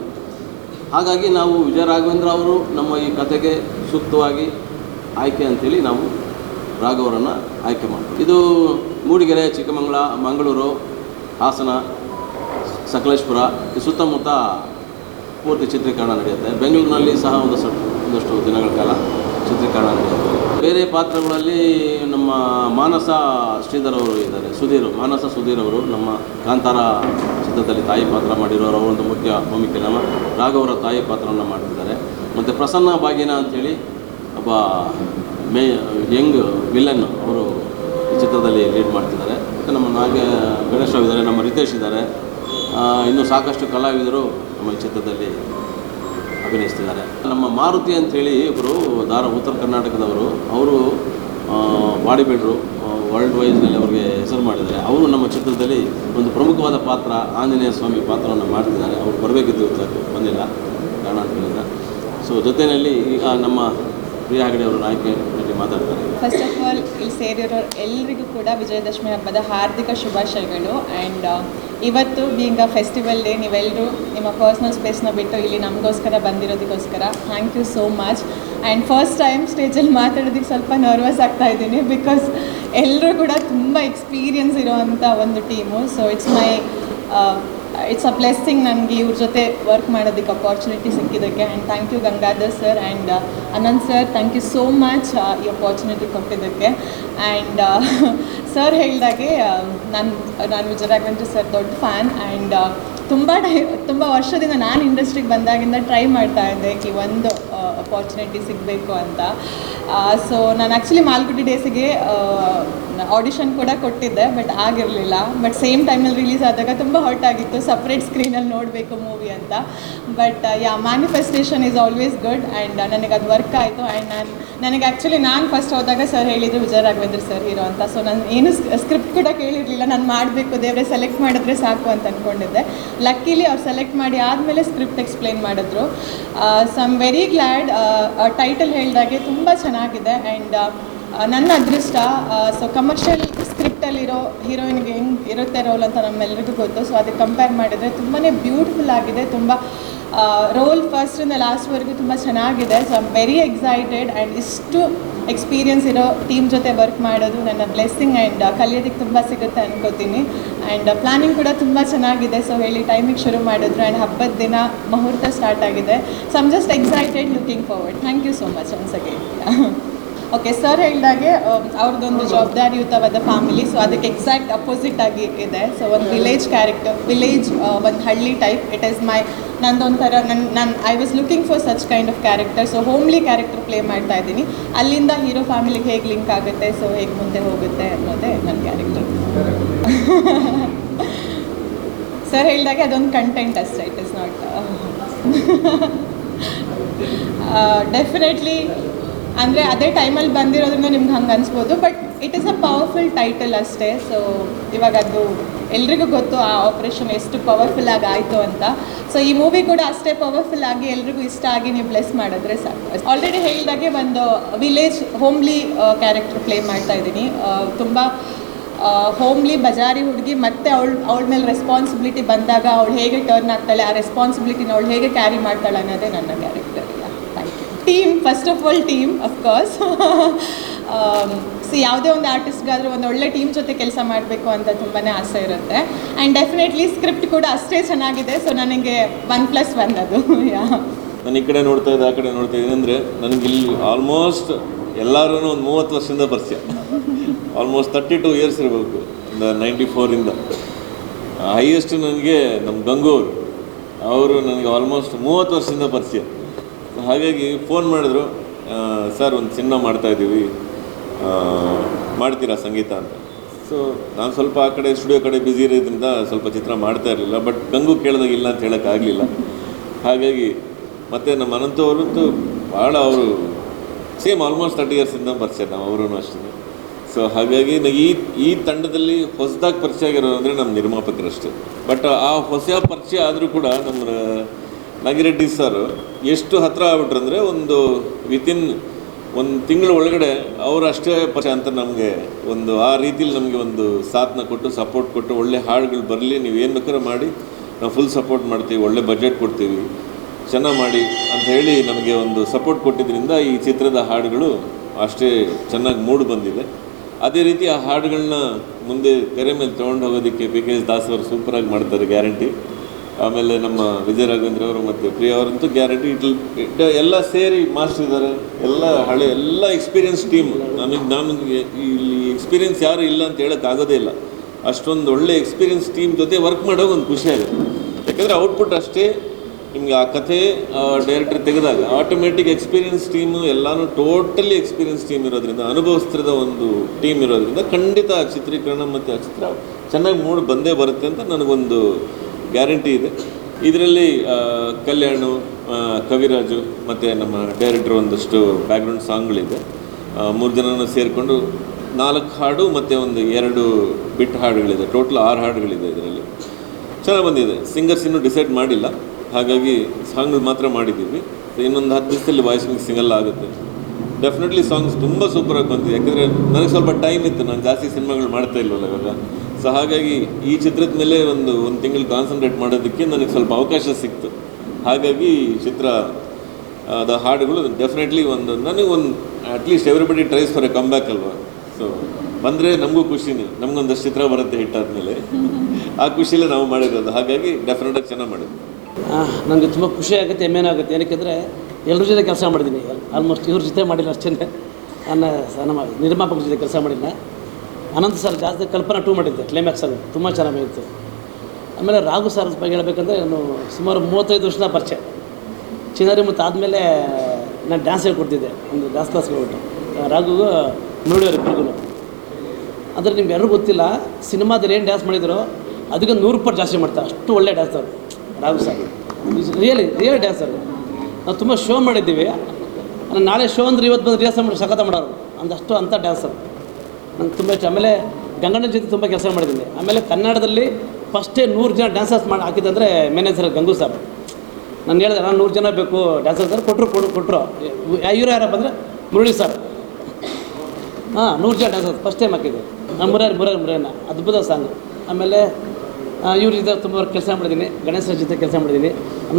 ಹಾಗಾಗಿ ನಾವು ವಿಜಯ ರಾಘವೇಂದ್ರ ಅವರು ನಮ್ಮ ಈ ಕತೆಗೆ ಸೂಕ್ತವಾಗಿ ಆಯ್ಕೆ ಅಂಥೇಳಿ ನಾವು ರಾಘವರನ್ನು ಆಯ್ಕೆ ಮಾಡ್ತೀವಿ. ಇದು ಮೂಡಿಗೆರೆ, ಚಿಕ್ಕಮಗಳೂರು, ಮಂಗಳೂರು, ಹಾಸನ, ಸಕಲೇಶ್ಪುರ ಈ ಸುತ್ತಮುತ್ತ ಪೂರ್ತಿ ಚಿತ್ರೀಕರಣ ನಡೆಯುತ್ತೆ. ಬೆಂಗಳೂರಿನಲ್ಲಿ ಸಹ ಒಂದಷ್ಟು ದಿನಗಳ ಕಾಲ ಚಿತ್ರೀಕರಣ ನಡೆಯುತ್ತೆ. ಬೇರೆ ಪಾತ್ರಗಳಲ್ಲಿ ನಮ್ಮ ಮಾನಸ ಶ್ರೀಧರ್ ಅವರು ಇದ್ದಾರೆ, ಮಾನಸ ಸುಧೀರ್ ಅವರು ನಮ್ಮ ಕಾಂತಾರ ಚಿತ್ರದಲ್ಲಿ ತಾಯಿ ಪಾತ್ರ ಮಾಡಿರೋರು, ಒಂದು ಮುಖ್ಯ ಭೂಮಿಕೆ ನಮ್ಮ ರಾಘವರ ತಾಯಿ ಪಾತ್ರವನ್ನು ಮಾಡ್ತಿದ್ದಾರೆ. ಮತ್ತು ಪ್ರಸನ್ನ ಭಾಗ್ಯನ ಅಂಥೇಳಿ ಒಬ್ಬ ಯಂಗ್ ವಿಲನ್ ಅವರು ಈ ಚಿತ್ರದಲ್ಲಿ ಲೀಡ್ ಮಾಡ್ತಿದ್ದಾರೆ. ಮತ್ತು ನಮ್ಮ ಗಣೇಶ್ ರಾವ್ ಇದ್ದಾರೆ, ನಮ್ಮ ರಿತೇಶ್ ಇದ್ದಾರೆ, ಇನ್ನೂ ಸಾಕಷ್ಟು ಕಲಾವಿದರು ನಮ್ಮ ಈ ಚಿತ್ರದಲ್ಲಿ ಅಭಿನಯಿಸ್ತಿದ್ದಾರೆ. ನಮ್ಮ ಮಾರುತಿ ಅಂಥೇಳಿ ಇಬ್ಬರು ಉತ್ತರ ಕರ್ನಾಟಕದವರು, ಅವರು ಬಾಡಿ ಬಿಲ್ಡರು, ವರ್ಲ್ಡ್ ವೈಸ್ನಲ್ಲಿ ಅವ್ರಿಗೆ ಹೆಸರು ಮಾಡಿದ್ದಾರೆ. ಅವರು ನಮ್ಮ ಚಿತ್ರದಲ್ಲಿ ಒಂದು ಪ್ರಮುಖವಾದ ಪಾತ್ರ, ಆಂಜನೇಯ ಸ್ವಾಮಿ ಪಾತ್ರವನ್ನು ಮಾಡ್ತಿದ್ದಾರೆ. ಅವರು ಬರಬೇಕಿದ್ದು ಬಂದಿಲ್ಲ ಕಾರಣಾಂತರದಿಂದ. ಸೊ ಜೊತೆಯಲ್ಲಿ ಈಗ ನಮ್ಮ ಪ್ರಿಯಾ ಹೆಗಡೆ ಅವರು ಆಯ್ಕೆ ಮಾತಾಡ್ತಾರೆ. ಫಸ್ಟ್ ಆಫ್ ಆಲ್ ಇಲ್ಲಿ ಸೇರಿರೋ ಎಲ್ರಿಗೂ ಕೂಡ ವಿಜಯದಶಮಿ ಹಬ್ಬದ ಹಾರ್ದಿಕ ಶುಭಾಶಯಗಳು. ಆ್ಯಂಡ್ ಇವತ್ತು ಬೀಯಿಂಗ್ ಅ ಫೆಸ್ಟಿವಲ್ ಡೇ, ನೀವೆಲ್ಲರೂ ನಿಮ್ಮ ಪರ್ಸ್ನಲ್ ಸ್ಪೇಸ್ನ ಬಿಟ್ಟು ಇಲ್ಲಿ ನಮಗೋಸ್ಕರ ಬಂದಿರೋದಕ್ಕೋಸ್ಕರ thank you so much. And first time ಸ್ಟೇಜಲ್ಲಿ ಮಾತಾಡೋದಕ್ಕೆ ಸ್ವಲ್ಪ ನರ್ವಸ್ ಆಗ್ತಾ ಇದ್ದೀನಿ, ಬಿಕಾಸ್ ಎಲ್ಲರೂ ಕೂಡ ತುಂಬ ಎಕ್ಸ್ಪೀರಿಯನ್ಸ್ ಇರೋವಂಥ ಒಂದು team. So it's a blessing ನನಗೆ ಇವ್ರ ಜೊತೆ ವರ್ಕ್ ಮಾಡೋದಕ್ಕೆ ಅಪಾರ್ಚುನಿಟಿ ಸಿಕ್ಕಿದ್ದಕ್ಕೆ. And thank you Gangadhar sir and Anant sir, thank you so much ಈ ಅಪಾರ್ಚುನಿಟಿ ಕೊಟ್ಟಿದ್ದಕ್ಕೆ. ಆ್ಯಂಡ್ ಸರ್ ಹೇಳಿದಾಗೆ ನಾನು ವಿಜಯ ರಾಘವೇಂದ್ರ ಸರ್ ದೊಡ್ಡ ಫ್ಯಾನ್. ಆ್ಯಂಡ್ ತುಂಬ ವರ್ಷದಿಂದ ನಾನು ಇಂಡಸ್ಟ್ರಿಗೆ ಬಂದಾಗಿಂದ ಟ್ರೈ ಮಾಡ್ತಾ ಇದ್ದೆ ಈ ಒಂದು ಅಪಾರ್ಚುನಿಟಿ ಸಿಗಬೇಕು ಅಂತ. ಸೊ ನಾನು ಆ್ಯಕ್ಚುಲಿ ಮಾಲ್ಗುಡಿ ಡೇಸಿಗೆ ಆಡಿಷನ್ ಕೂಡ ಕೊಟ್ಟಿದ್ದೆ, ಬಟ್ ಆಗಿರಲಿಲ್ಲ. ಬಟ್ ಸೇಮ್ ಟೈಮಲ್ಲಿ ರಿಲೀಸ್ ಆದಾಗ ತುಂಬ ಹರ್ಟ್ ಆಗಿತ್ತು, ಸಪ್ರೇಟ್ ಸ್ಕ್ರೀನಲ್ಲಿ ನೋಡಬೇಕು ಮೂವಿ ಅಂತ. But manifestation is always good. And ನನಗೆ ಅದು ವರ್ಕ್ ಆಯಿತು. ಆ್ಯಂಡ್ ನನಗೆ ಆ್ಯಕ್ಚುಲಿ ನಾನು ಫಸ್ಟ್ ಹೋದಾಗ ಸರ್ ಹೇಳಿದರು ವಿಜಯ ರಾಘವೇಂದ್ರ ಸರ್ ಹೀರೋ ಅಂತ. ಸೊ ನಾನು ಏನು ಸ್ಕ್ರಿಪ್ಟ್ ಕೂಡ ಕೇಳಿರಲಿಲ್ಲ, ನಾನು ಮಾಡಬೇಕು, ದೇವರೇ ಸೆಲೆಕ್ಟ್ ಮಾಡಿದ್ರೆ ಸಾಕು ಅಂತ ಅಂದ್ಕೊಂಡಿದ್ದೆ. ಲಕ್ಕಿಲಿ ಅವ್ರು ಸೆಲೆಕ್ಟ್ ಮಾಡಿ ಆದಮೇಲೆ ಸ್ಕ್ರಿಪ್ಟ್ ಎಕ್ಸ್ಪ್ಲೇನ್ ಮಾಡಿದ್ರು. So I am very glad. Title ಹೇಳಿದಾಗೆ ತುಂಬ ಚೆನ್ನಾಗಿದೆ. ಆ್ಯಂಡ್ ನನ್ನ ಅದೃಷ್ಟ. ಸೊ ಕಮರ್ಷಿಯಲ್ ಸ್ಕ್ರಿಪ್ಟಲ್ಲಿರೋ ಹೀರೋಯಿನ್ಗೆ ಹೆಂಗೆ ಇರುತ್ತೆ ರೋಲ್ ಅಂತ ನಮ್ಮೆಲ್ಲರಿಗೂ ಗೊತ್ತು. ಸೊ ಅದಕ್ಕೆ ಕಂಪೇರ್ ಮಾಡಿದರೆ ತುಂಬಾ ಬ್ಯೂಟಿಫುಲ್ ಆಗಿದೆ. ತುಂಬ ರೋಲ್ ಫಸ್ಟಿಂದ ಲಾಸ್ಟ್ವರೆಗೂ ತುಂಬ ಚೆನ್ನಾಗಿದೆ. So I am very excited. And ಇಷ್ಟು ಎಕ್ಸ್ಪೀರಿಯನ್ಸ್ ಇರೋ ಟೀಮ್ ಜೊತೆ ವರ್ಕ್ ಮಾಡೋದು ನನ್ನ ಬ್ಲೆಸ್ಸಿಂಗ್. ಆ್ಯಂಡ್ ಕಲಿಯೋದಕ್ಕೆ ತುಂಬ ಸಿಗುತ್ತೆ ಅನ್ಕೋತೀನಿ. ಆ್ಯಂಡ್ ಪ್ಲಾನಿಂಗ್ ಕೂಡ ತುಂಬ ಚೆನ್ನಾಗಿದೆ. ಸೊ ಹೇಳಿ ಟೈಮಿಗೆ ಶುರು ಮಾಡಿದ್ರು. ಆ್ಯಂಡ್ ಹಬ್ಬದ ದಿನ ಮುಹೂರ್ತ ಸ್ಟಾರ್ಟ್ ಆಗಿದೆ. So I am just excited, looking forward. Thank you so much once again. Okay, sir ಹೇಳಿದಾಗೆ ಅವ್ರದ್ದೊಂದು ಜವಾಬ್ದಾರಿಯುತವಾದ ಫ್ಯಾಮಿಲಿ. ಸೊ ಅದಕ್ಕೆ ಎಕ್ಸಾಕ್ಟ್ ಅಪೋಸಿಟ್ ಆಗಿ ಇದೆ. ಸೊ ಒಂದು ವಿಲೇಜ್ ಕ್ಯಾರೆಕ್ಟರ್, ಒಂದು ಹಳ್ಳಿ ಟೈಪ್. ಇಟ್ ಈಸ್ ನಂದೊಂಥರ ನಾನು I was looking for such kind of character. So homely character play ಮಾಡ್ತಾ ಇದ್ದೀನಿ. ಅಲ್ಲಿಂದ ಹೀರೋ ಫ್ಯಾಮಿಲಿಗೆ ಹೇಗೆ ಲಿಂಕ್ ಆಗುತ್ತೆ, ಸೊ ಹೇಗೆ ಮುಂದೆ ಹೋಗುತ್ತೆ ಅನ್ನೋದೇ ನನ್ನ ಕ್ಯಾರೆಕ್ಟರ್. ಸರ್ ಹೇಳಿದಾಗೆ ಅದೊಂದು ಕಂಟೆಂಟ್ ಅಷ್ಟೇ, ಇಟ್ ಇಸ್ ನಾಟ್ ಡೆಫಿನೆಟ್ಲಿ. ಅಂದರೆ ಅದೇ ಟೈಮಲ್ಲಿ ಬಂದಿರೋದ್ರಿಂದ ನಿಮ್ಗೆ ಹಂಗೆ ಅನಿಸ್ಬೋದು, but it is a powerful title ಅಷ್ಟೇ. ಸೊ ಇವಾಗ ಅದು ಎಲ್ರಿಗೂ ಗೊತ್ತು ಆ ಆಪ್ರೇಷನ್ ಎಷ್ಟು ಪವರ್ಫುಲ್ಲಾಗಿ ಆಯಿತು ಅಂತ. ಸೊ ಈ ಮೂವಿ ಕೂಡ ಅಷ್ಟೇ ಪವರ್ಫುಲ್ ಆಗಿ ಎಲ್ರಿಗೂ ಇಷ್ಟ ಆಗಿ ನೀವು ಬ್ಲೆಸ್ ಮಾಡಿದ್ರೆ ಸಾಕು. ಆಲ್ರೆಡಿ ಹೇಳಿದಾಗೆ ಒಂದು ವಿಲೇಜ್ ಹೋಮ್ಲಿ ಕ್ಯಾರೆಕ್ಟರ್ ಪ್ಲೇ ಮಾಡ್ತಾ ಇದ್ದೀನಿ. ತುಂಬ ಹೋಮ್ಲಿ ಬಜಾರಿ ಹುಡುಗಿ, ಮತ್ತು ಅವಳ ಮೇಲೆ ರೆಸ್ಪಾನ್ಸಿಬಿಲಿಟಿ ಬಂದಾಗ ಅವಳು ಹೇಗೆ ಟರ್ನ್ ಆಗ್ತಾಳೆ, ಆ ರೆಸ್ಪಾನ್ಸಿಬಿಲಿಟಿನ ಅವಳು ಹೇಗೆ ಕ್ಯಾರಿ ಮಾಡ್ತಾಳೆ ಅನ್ನೋದೇ ನನ್ನ character. Team, first of all team of course. So ಯಾವುದೇ ಒಂದು ಆರ್ಟಿಸ್ಟ್ಗಾದರೂ ಒಂದು ಒಳ್ಳೆ ಟೀಮ್ ಜೊತೆ ಕೆಲಸ ಮಾಡಬೇಕು ಅಂತ ತುಂಬಾ ಆಸೆ ಇರುತ್ತೆ. ಆ್ಯಂಡ್ ಡೆಫಿನೆಟ್ಲಿ ಸ್ಕ್ರಿಪ್ಟ್ ಕೂಡ ಅಷ್ಟೇ ಚೆನ್ನಾಗಿದೆ. ಸೊ ನನಗೆ 1+1 ಅದು. ನಾನು ಈ ಕಡೆ ನೋಡ್ತಾ ಇದ್ದೆ, ಆ ಕಡೆ ನೋಡ್ತಾ ಇದ್ದೀನಿ ಅಂದರೆ ನನಗೆ ಇಲ್ಲಿ ಆಲ್ಮೋಸ್ಟ್ ಎಲ್ಲರೂ ಒಂದು 30 ವರ್ಷದಿಂದ ಪರಿಚಯ. ಆಲ್ಮೋಸ್ಟ್ 32 ಇಯರ್ಸ್ ಇರಬೇಕು, 94ಇಂದ. ಹೈಯೆಸ್ಟ್ ನನಗೆ ನಮ್ಮ ಗಂಗೂರು ಅವರು ನನಗೆ ಆಲ್ಮೋಸ್ಟ್ 30 ವರ್ಷದಿಂದ ಪರಿಚಯ. ಹಾಗಾಗಿ ಫೋನ್ ಮಾಡಿದ್ರು, ಸರ್ ಒಂದು ಸಿನಿಮಾ ಮಾಡ್ತಾಯಿದ್ದೀವಿ, ಮಾಡ್ತೀರಾ ಸಂಗೀತ ಅಂತ. ಸೊ ನಾನು ಸ್ವಲ್ಪ ಆ ಕಡೆ ಸ್ಟುಡಿಯೋ ಕಡೆ ಬ್ಯುಸಿ ಇರೋದ್ರಿಂದ ಸ್ವಲ್ಪ ಚಿತ್ರ ಮಾಡ್ತಾ ಇರಲಿಲ್ಲ. ಬಟ್ ಗಂಗು ಕೇಳಿದಾಗ ಇಲ್ಲ ಅಂತ ಹೇಳೋಕ್ಕಾಗಲಿಲ್ಲ. ಹಾಗಾಗಿ ಮತ್ತು ನಮ್ಮ ಅನಂತ ಅವರಂತೂ ಭಾಳ, ಅವರು ಸೇಮ್ ಆಲ್ಮೋಸ್ಟ್ 30 ಇಯರ್ಸಿಂದ ಪರಿಚಯ ನಾವು, ಅವರೂ ಅಷ್ಟೇ. ಸೊ ಹಾಗಾಗಿ ಈ ತಂಡದಲ್ಲಿ ಹೊಸದಾಗಿ ಪರಿಚಯ ಆಗಿರೋದು ಅಂದರೆ ನಮ್ಮ ನಿರ್ಮಾಪಕರಷ್ಟೇ. ಬಟ್ ಆ ಹೊಸ ಪರಿಚಯ ಆದರೂ ಕೂಡ ನಮ್ಮ ನಾಗಿರೆಡ್ಡಿ ಸರ್ ಎಷ್ಟು ಹತ್ತಿರ ಆಗ್ಬಿಟ್ರು ಅಂದರೆ ಒಂದು ವಿತಿನ್ ಒಂದು ತಿಂಗಳ ಒಳಗಡೆ ಅವರು ಅಷ್ಟೇ ಅಂತ ನಮಗೆ ಒಂದು ಆ ರೀತಿಲಿ ನಮಗೆ ಒಂದು ಸಾಥ್ನ ಕೊಟ್ಟು ಸಪೋರ್ಟ್ ಕೊಟ್ಟು ಒಳ್ಳೆ ಹಾಡುಗಳು ಬರಲಿ, ನೀವು ಏನು ಬೇಕಾದ್ರೂ ಮಾಡಿ, ನಾವು ಫುಲ್ ಸಪೋರ್ಟ್ ಮಾಡ್ತೀವಿ, ಒಳ್ಳೆ ಬಜೆಟ್ ಕೊಡ್ತೀವಿ, ಚೆನ್ನಾಗಿ ಮಾಡಿ ಅಂತ ಹೇಳಿ ನಮಗೆ ಒಂದು ಸಪೋರ್ಟ್ ಕೊಟ್ಟಿದ್ದರಿಂದ ಈ ಚಿತ್ರದ ಹಾಡುಗಳು ಅಷ್ಟೇ ಚೆನ್ನಾಗಿ ಮೂಡಿ ಬಂದಿದೆ. ಅದೇ ರೀತಿ ಆ ಹಾಡುಗಳನ್ನ ಮುಂದೆ ತೆರೆ ಮೇಲೆ ತೊಗೊಂಡು ಹೋಗೋದಕ್ಕೆ PKS ದಾಸ್ ಅವರು ಸೂಪರಾಗಿ ಮಾಡ್ತಾರೆ, ಗ್ಯಾರಂಟಿ. ಆಮೇಲೆ ನಮ್ಮ ವಿಜಯ ರಾಘವೇಂದ್ರ ಅವರು ಮತ್ತು ಪ್ರಿಯಾ ಅವರಂತೂ ಗ್ಯಾರಂಟಿ. ಎಲ್ಲ ಸೇರಿ ಮಾಸ್ಟರ್ ಇದ್ದಾರೆ, ಎಲ್ಲ ಎಕ್ಸ್ಪೀರಿಯನ್ಸ್ ಟೀಮ್. ನನಗೆ ಇಲ್ಲಿ ಎಕ್ಸ್ಪೀರಿಯನ್ಸ್ ಯಾರು ಇಲ್ಲ ಅಂತ ಹೇಳೋಕ್ಕಾಗೋದೇ ಇಲ್ಲ. ಅಷ್ಟೊಂದು ಒಳ್ಳೆ ಎಕ್ಸ್ಪೀರಿಯನ್ಸ್ ಟೀಮ್ ಜೊತೆ ವರ್ಕ್ ಮಾಡೋಕೆ ಒಂದು ಖುಷಿ ಆಗುತ್ತೆ. ಯಾಕಂದರೆ ಔಟ್ಪುಟ್ ಅಷ್ಟೇ ನಿಮಗೆ ಆ ಕಥೆ ಡೈರೆಕ್ಟರ್ ತೆಗೆದಾಗ ಆಟೋಮೆಟಿಕ್ ಎಕ್ಸ್ಪೀರಿಯನ್ಸ್ ಟೀಮು ಎಲ್ಲನೂ ಟೋಟಲಿ ಎಕ್ಸ್ಪೀರಿಯನ್ಸ್ ಟೀಮ್ ಇರೋದ್ರಿಂದ, ಅನುಭವಿಸ್ತಿರೋದ ಒಂದು ಟೀಮ್ ಇರೋದ್ರಿಂದ ಖಂಡಿತ ಆ ಚಿತ್ರೀಕರಣ ಮತ್ತು ಆ ಚಿತ್ರ ಚೆನ್ನಾಗಿ ಮೂಡಿ ಬಂದೇ ಬರುತ್ತೆ ಅಂತ ನನಗೊಂದು ಗ್ಯಾರಂಟಿ ಇದೆ. ಇದರಲ್ಲಿ ಕಲ್ಯಾಣು, ಕವಿರಾಜು ಮತ್ತು ನಮ್ಮ ಡೈರೆಕ್ಟ್ರ್ ಒಂದಷ್ಟು ಬ್ಯಾಕ್ಗ್ರೌಂಡ್ ಸಾಂಗ್ಗಳಿದೆ. 3 ಜನನೂ ಸೇರಿಕೊಂಡು 4 ಹಾಡು ಮತ್ತು ಒಂದು 2 ಬಿಟ್ ಹಾಡುಗಳಿದೆ. ಟೋಟಲ್ 6 ಹಾಡುಗಳಿದೆ ಇದರಲ್ಲಿ. ಚೆನ್ನಾಗಿ ಬಂದಿದೆ. ಸಿಂಗರ್ಸ್ ಇನ್ನೂ ಡಿಸೈಡ್ ಮಾಡಿಲ್ಲ, ಹಾಗಾಗಿ ಸಾಂಗ್ಗಳು ಮಾತ್ರ ಮಾಡಿದ್ದೀವಿ. ಇನ್ನೊಂದು 10 ದಿವಸದಲ್ಲಿ ವಾಯ್ಸ್ ಮಿಕ್ಸಿಂಗ್ ಎಲ್ಲ ಆಗುತ್ತೆ. ಡೆಫಿನೆಟ್ಲಿ ಸಾಂಗ್ಸ್ ತುಂಬ ಸೂಪರಾಗಿ ಬಂದಿದೆ. ಯಾಕೆಂದರೆ ನನಗೆ ಸ್ವಲ್ಪ ಟೈಮ್ ಇತ್ತು, ನಾನು ಜಾಸ್ತಿ ಸಿನಿಮಾಗಳು ಮಾಡ್ತಾ ಇಲ್ವಲ್ಲ ಇವಾಗ. ಸೊ ಹಾಗಾಗಿ ಈ ಚಿತ್ರದ ಮೇಲೆ ಒಂದು ತಿಂಗಳು ಕಾನ್ಸಂಟ್ರೇಟ್ ಮಾಡೋದಕ್ಕೆ ನನಗೆ ಸ್ವಲ್ಪ ಅವಕಾಶ ಸಿಕ್ತು. ಹಾಗಾಗಿ ಚಿತ್ರದ ಹಾಡುಗಳು ಡೆಫಿನೆಟ್ಲಿ ನನಗೊಂದು at least everybody tries for A come back ಅಲ್ವಾ. ಸೊ ಬಂದರೆ ನಮಗೂ ಖುಷಿನೇ, ನಮಗೊಂದಷ್ಟು ಚಿತ್ರ ಬರುತ್ತೆ ಹಿಟ್ಟಾದ್ಮೇಲೆ. ಆ ಖುಷಿಯಲ್ಲೇ ನಾವು ಮಾಡಿರೋದು. ಹಾಗಾಗಿ ಡೆಫಿನೆಟಾಗಿ ಚೆನ್ನಾಗಿ ಮಾಡಿದ್ವಿ. ನನಗೆ ತುಂಬ ಖುಷಿ ಆಗುತ್ತೆ, ಹೆಮ್ಮೆನೂ ಆಗುತ್ತೆ. ಏನಕ್ಕೆಂದರೆ ಎಲ್ಲರ ಜೊತೆ ಕೆಲಸ ಮಾಡಿದ್ದೀನಿ. ಆಲ್ಮೋಸ್ಟ್ ಇವ್ರ ಜೊತೆ ಮಾಡಿಲ್ಲ ಅಷ್ಟೇ, ನಮ್ಮ ನಿರ್ಮಾಪಕರ ಜೊತೆ ಕೆಲಸ ಮಾಡಿಲ್ಲ. ಅನಂತ ಸರ್ ಜಾಸ್ತಿ ಕಲ್ಪನಾ 2 ಮಾಡಿದ್ದೆ, ಕ್ಲೈಮ್ಯಾಕ್ಸಲ್ಲಿ ತುಂಬ ಚೆನ್ನಾಗಿತ್ತು. ಆಮೇಲೆ ರಾಘು ಸರ್ ಬಗ್ಗೆ ಹೇಳಬೇಕಂದ್ರೆ ನಾನು ಸುಮಾರು 35 ವರ್ಷದ ಪರಿಚಯ. ಚಿನ್ನಾರಿ ಮತ್ತು ಆದಮೇಲೆ ನಾನು ಡ್ಯಾನ್ಸ್ ಹೇಳ್ಕೊಡ್ತಿದ್ದೆ, ಒಂದು ಡ್ಯಾನ್ಸ್ ಕ್ಲಾಸ್ಗೆ ಹೋಗ್ಬಿಟ್ಟು ರಾಘುಗೂ ನೋಡಿಯವ್ರು ಇಬ್ಬರಿಗೂ. ಅಂದರೆ ನಿಮ್ಗೆ ಯಾರಿಗೂ ಗೊತ್ತಿಲ್ಲ, ಸಿನಿಮಾದಲ್ಲಿ ಏನು ಡ್ಯಾನ್ಸ್ ಮಾಡಿದ್ರು ಅದಕ್ಕೆ 100 ಪಟ್ಟು ಜಾಸ್ತಿ ಮಾಡ್ತಾರೆ. ಅಷ್ಟು ಒಳ್ಳೆ dancer Raghu sir, really dancer. ನಾವು ತುಂಬ ಶೋ ಮಾಡಿದ್ದೀವಿ. ನಾಳೆ ಶೋ ಅಂದರೆ ಇವತ್ತು ಬಂದು ರಿಹರ್ಸಲ್ ಮಾಡಿ ಸಖತ ಮಾಡೋರು, ಅಂಥ ಡ್ಯಾನ್ಸರ್ ನಂಗೆ ತುಂಬ ಇಷ್ಟ. ಆಮೇಲೆ ಗಂಗಣ್ಣನ ಜೊತೆ ತುಂಬ ಕೆಲಸ ಮಾಡಿದ್ದೀನಿ. ಆಮೇಲೆ ಕನ್ನಡದಲ್ಲಿ ಫಸ್ಟೇ 100 ಜನ ಡ್ಯಾನ್ಸರ್ಸ್ ಮಾಡಿ ಹಾಕಿದ್ದಂದರೆ ಮ್ಯಾನೇಜರ್ ಗಂಗು ಸರ್. ನಾನು ಹೇಳಿದೆ, ನಾನು 100 ಜನ ಬೇಕು ಡ್ಯಾನ್ಸರ್ ಸರ್, ಕೊಟ್ಟರು. ಇವರು ಯಾರಪ್ಪ ಅಂದರೆ ಮುರಳಿ ಸರ್. 100 ಜನ ಡ್ಯಾನ್ಸರ್ಸ್ ಫಸ್ಟ್ ಟೈಮ್ ಹಾಕಿದ್ದೆ. ಮುರಳಿನ ಅದ್ಭುತ ಸಾಂಗು. ಆಮೇಲೆ ಇವ್ರ ಜೊತೆ ತುಂಬ ಕೆಲಸ ಮಾಡಿದ್ದೀನಿ. ಗಣೇಶರ ಜೊತೆ ಕೆಲಸ ಮಾಡಿದ್ದೀನಿ.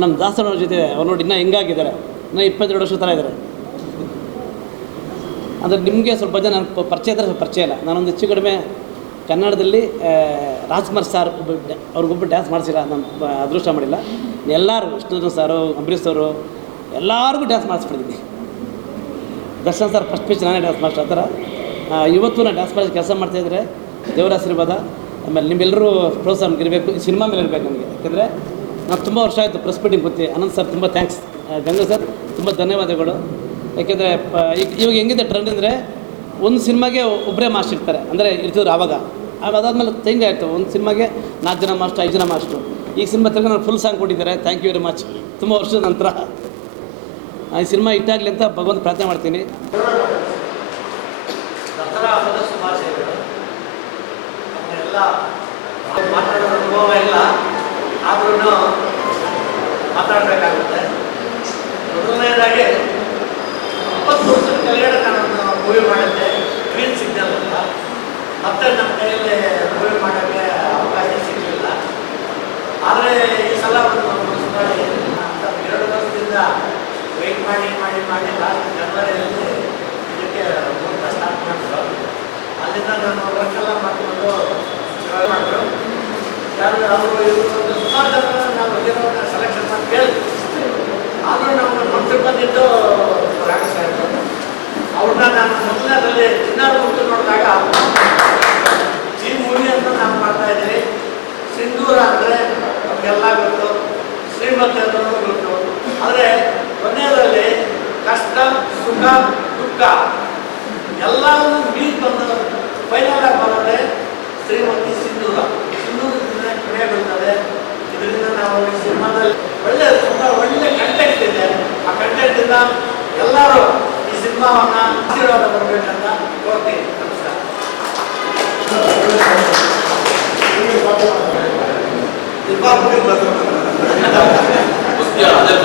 ನಮ್ಮ ದಾಸನವ್ರ ಜೊತೆ ಅವ್ರು ನೋಡಿ ಇನ್ನೂ ಹೆಂಗಾಗಿದ್ದಾರೆ, ಇನ್ನೂ 22 ವರ್ಷ ಥರ ಇದ್ದಾರೆ. ಅಂದರೆ ನಿಮಗೆ ಸ್ವಲ್ಪ ಜನ ನನಗೆ ಪರಿಚಯ ಇದ್ದರೆ ಪರಿಚಯ ಇಲ್ಲ. ನಾನೊಂದು ಹೆಚ್ಚು ಕಡಿಮೆ ಕನ್ನಡದಲ್ಲಿ ರಾಜ್ಕುಮಾರ್ ಸರ್ ಅವ್ರಿಗೊಬ್ಬರು ಡ್ಯಾನ್ಸ್ ಮಾಡಿಸಿಲ್ಲ, ನಾನು ಅದೃಷ್ಟ ಮಾಡಿಲ್ಲ. ಎಲ್ಲರೂ ವಿಷ್ಣು ಸಾರು, ಅಂಬರೀಷ್ ಅವರು ಎಲ್ಲರಿಗೂ ಡ್ಯಾನ್ಸ್ ಮಾಡಿಸ್ಬಿಟ್ಟಿದ್ದೀನಿ. ದರ್ಶನ್ ಸರ್ ಫಸ್ಟ್ ಪಿಚ್ ನಾನೇ ಡ್ಯಾನ್ಸ್ ಮಾಡಿಸ್ತಾ. ಆ ಥರ ಇವತ್ತು ನಾನು ಡ್ಯಾನ್ಸ್ ಮಾಡಿ ಕೆಲಸ ಮಾಡ್ತಾಯಿದ್ರೆ ದೇವರ ಆಶೀರ್ವಾದ. ಆಮೇಲೆ ನಿಮ್ಮೆಲ್ಲರೂ ಪ್ರೋತ್ಸಾಹ ನಮ್ಗೆ ಇರಬೇಕು, ಈ ಸಿನಿಮಾ ಮೇಲೆ ಇರಬೇಕು ನಮಗೆ. ಯಾಕೆಂದರೆ ನಾನು ತುಂಬ ವರ್ಷ ಆಯಿತು ಪ್ರೆಸ್ ಮೀಟಿಂಗ್ ಗೊತ್ತಿ. ಅನಂತ್ ಸರ್ ತುಂಬ ಥ್ಯಾಂಕ್ಸ್, ಗಂಗಾ ಸರ್ ತುಂಬ ಧನ್ಯವಾದಗಳು. ಯಾಕೆಂದರೆ ಇವಾಗ ಹೆಂಗಿದೆ ಟ್ರೆಂಡ್ ಅಂದರೆ ಒಂದು ಸಿನಿಮಾಗೆ ಒಬ್ಬರೇ ಮಾಸ್ಟರ್ ಇರ್ತಾರೆ, ಅಂದರೆ ಇರ್ತಿದ್ರು ಆವಾಗ. ಅದಾದಮೇಲೆ ಹೆಂಗೆ ಆಯಿತು, ಒಂದು ಸಿನಿಮಾಗೆ 4 ಜನ ಮಾಸ್ಟ್ರು, 5 ಜನ ಮಾಸ್ಟ್ರು. ಈ ಸಿನಿಮಾ ತಿರ್ಗಿ ನಾನು ಫುಲ್ ಸಾಂಗ್ ಕೊಟ್ಟಿದ್ದಾರೆ. Thank you very much. ತುಂಬ ವರ್ಷದ ನಂತರ ಈ ಸಿನಿಮಾ ಹಿಟ್ಟಾಗಲಿ ಅಂತ ಭಗವಂತ ಪ್ರಾರ್ಥನೆ ಮಾಡ್ತೀನಿ. ಮಾತಾಡೋ ಅನುಭವ ಇಲ್ಲ, ಆದ್ರೂ ಮಾತಾಡಬೇಕಾಗುತ್ತೆ. ಮೊದಲನೇದಾಗಿ 20 ವರ್ಷದ ಕೆಳಗಡೆ ನಾನೊಂದು ಮೂವಿ ಮಾಡಿದ್ದೆ, ಗ್ರೀನ್ ಸಿಗ್ನಲ್ ಅಂತ. ಮತ್ತೆ ನಮ್ಮ ಕೈಯಲ್ಲಿ ಮೂವಿ ಮಾಡೋಕ್ಕೆ ಅವಕಾಶ ಸಿಗಲಿಲ್ಲ. ಆದರೆ ಈ ಸಲ ಒಂದು 2 ವರ್ಷದಿಂದ ವೆಯ್ಟ್ ಮಾಡಿ ಲಾಸ್ಟ್ ಜನವರಿಯಲ್ಲಿ ಇದಕ್ಕೆ ಮುಹೂರ್ತ ಸ್ಟಾರ್ಟ್ ಮಾಡಿದ್ರು. ಅಲ್ಲಿಂದ ನಾನು ವರ್ಕೆಲ್ಲ ಮಾಡಿಕೊಂಡು ಮಾಡಿದ್ರು. ಅವರು ಇವರು ಸುಮಾರು ಜನ ನಾವು ಇರೋನ್ನ ಸೆಲೆಕ್ಷನ್ ಮಾಡಿ ಕೇಳಿದ್ವಿ. ಆದರೂ ನಮ್ಮ ಬಂದಿದ್ದು ರಾಘು ಸಾಹೇಬ್. ಅವ್ರನ್ನ ನಾನು ಮೊದಲನೇದಲ್ಲಿ ಚಿನ್ನಾರು ಮುಟ್ಟು ನೋಡಿದಾಗ ಈ ಮೂವಿಯನ್ನು ನಾವು ಮಾಡ್ತಾಯಿದ್ದೀವಿ. ಸಿಂಧೂರ ಅಂದರೆ ನಮಗೆಲ್ಲ ಗೊತ್ತು, ಶ್ರೀಮತಿ ಅನ್ನೋದು ಗೊತ್ತು. ಆದರೆ ಕೊನೆಯಲ್ಲಿ ಕಷ್ಟ, ಸುಖ, ದುಃಖ ಎಲ್ಲವನ್ನೂ ಮೀರಿ ಬಂದ ಫೈನಲ್ ಆಗಿ ಬರೋದೇ ಶ್ರೀಮತಿ ಸಿಂಧೂರ. ಸಿಂಧೂರದಿಂದ ಕಡೆ ಬರ್ತದೆ. ಇದರಿಂದ ನಾವು ಈ ಸಿನಿಮಾದಲ್ಲಿ ತುಂಬ ಒಳ್ಳೆ ಕಂಟೆಂಟ್ ಇದೆ. ಆ ಕಂಟೆಂಟಿಂದ ಎಲ್ಲರೂ ಈ ಸಿನಿಮಾವನ್ನು ಆಶೀರ್ವಾದ ಬರಬೇಕಂತ ಕೋರ್ತೀನಿ. ನಮಸ್ಕಾರ. ಅದೇ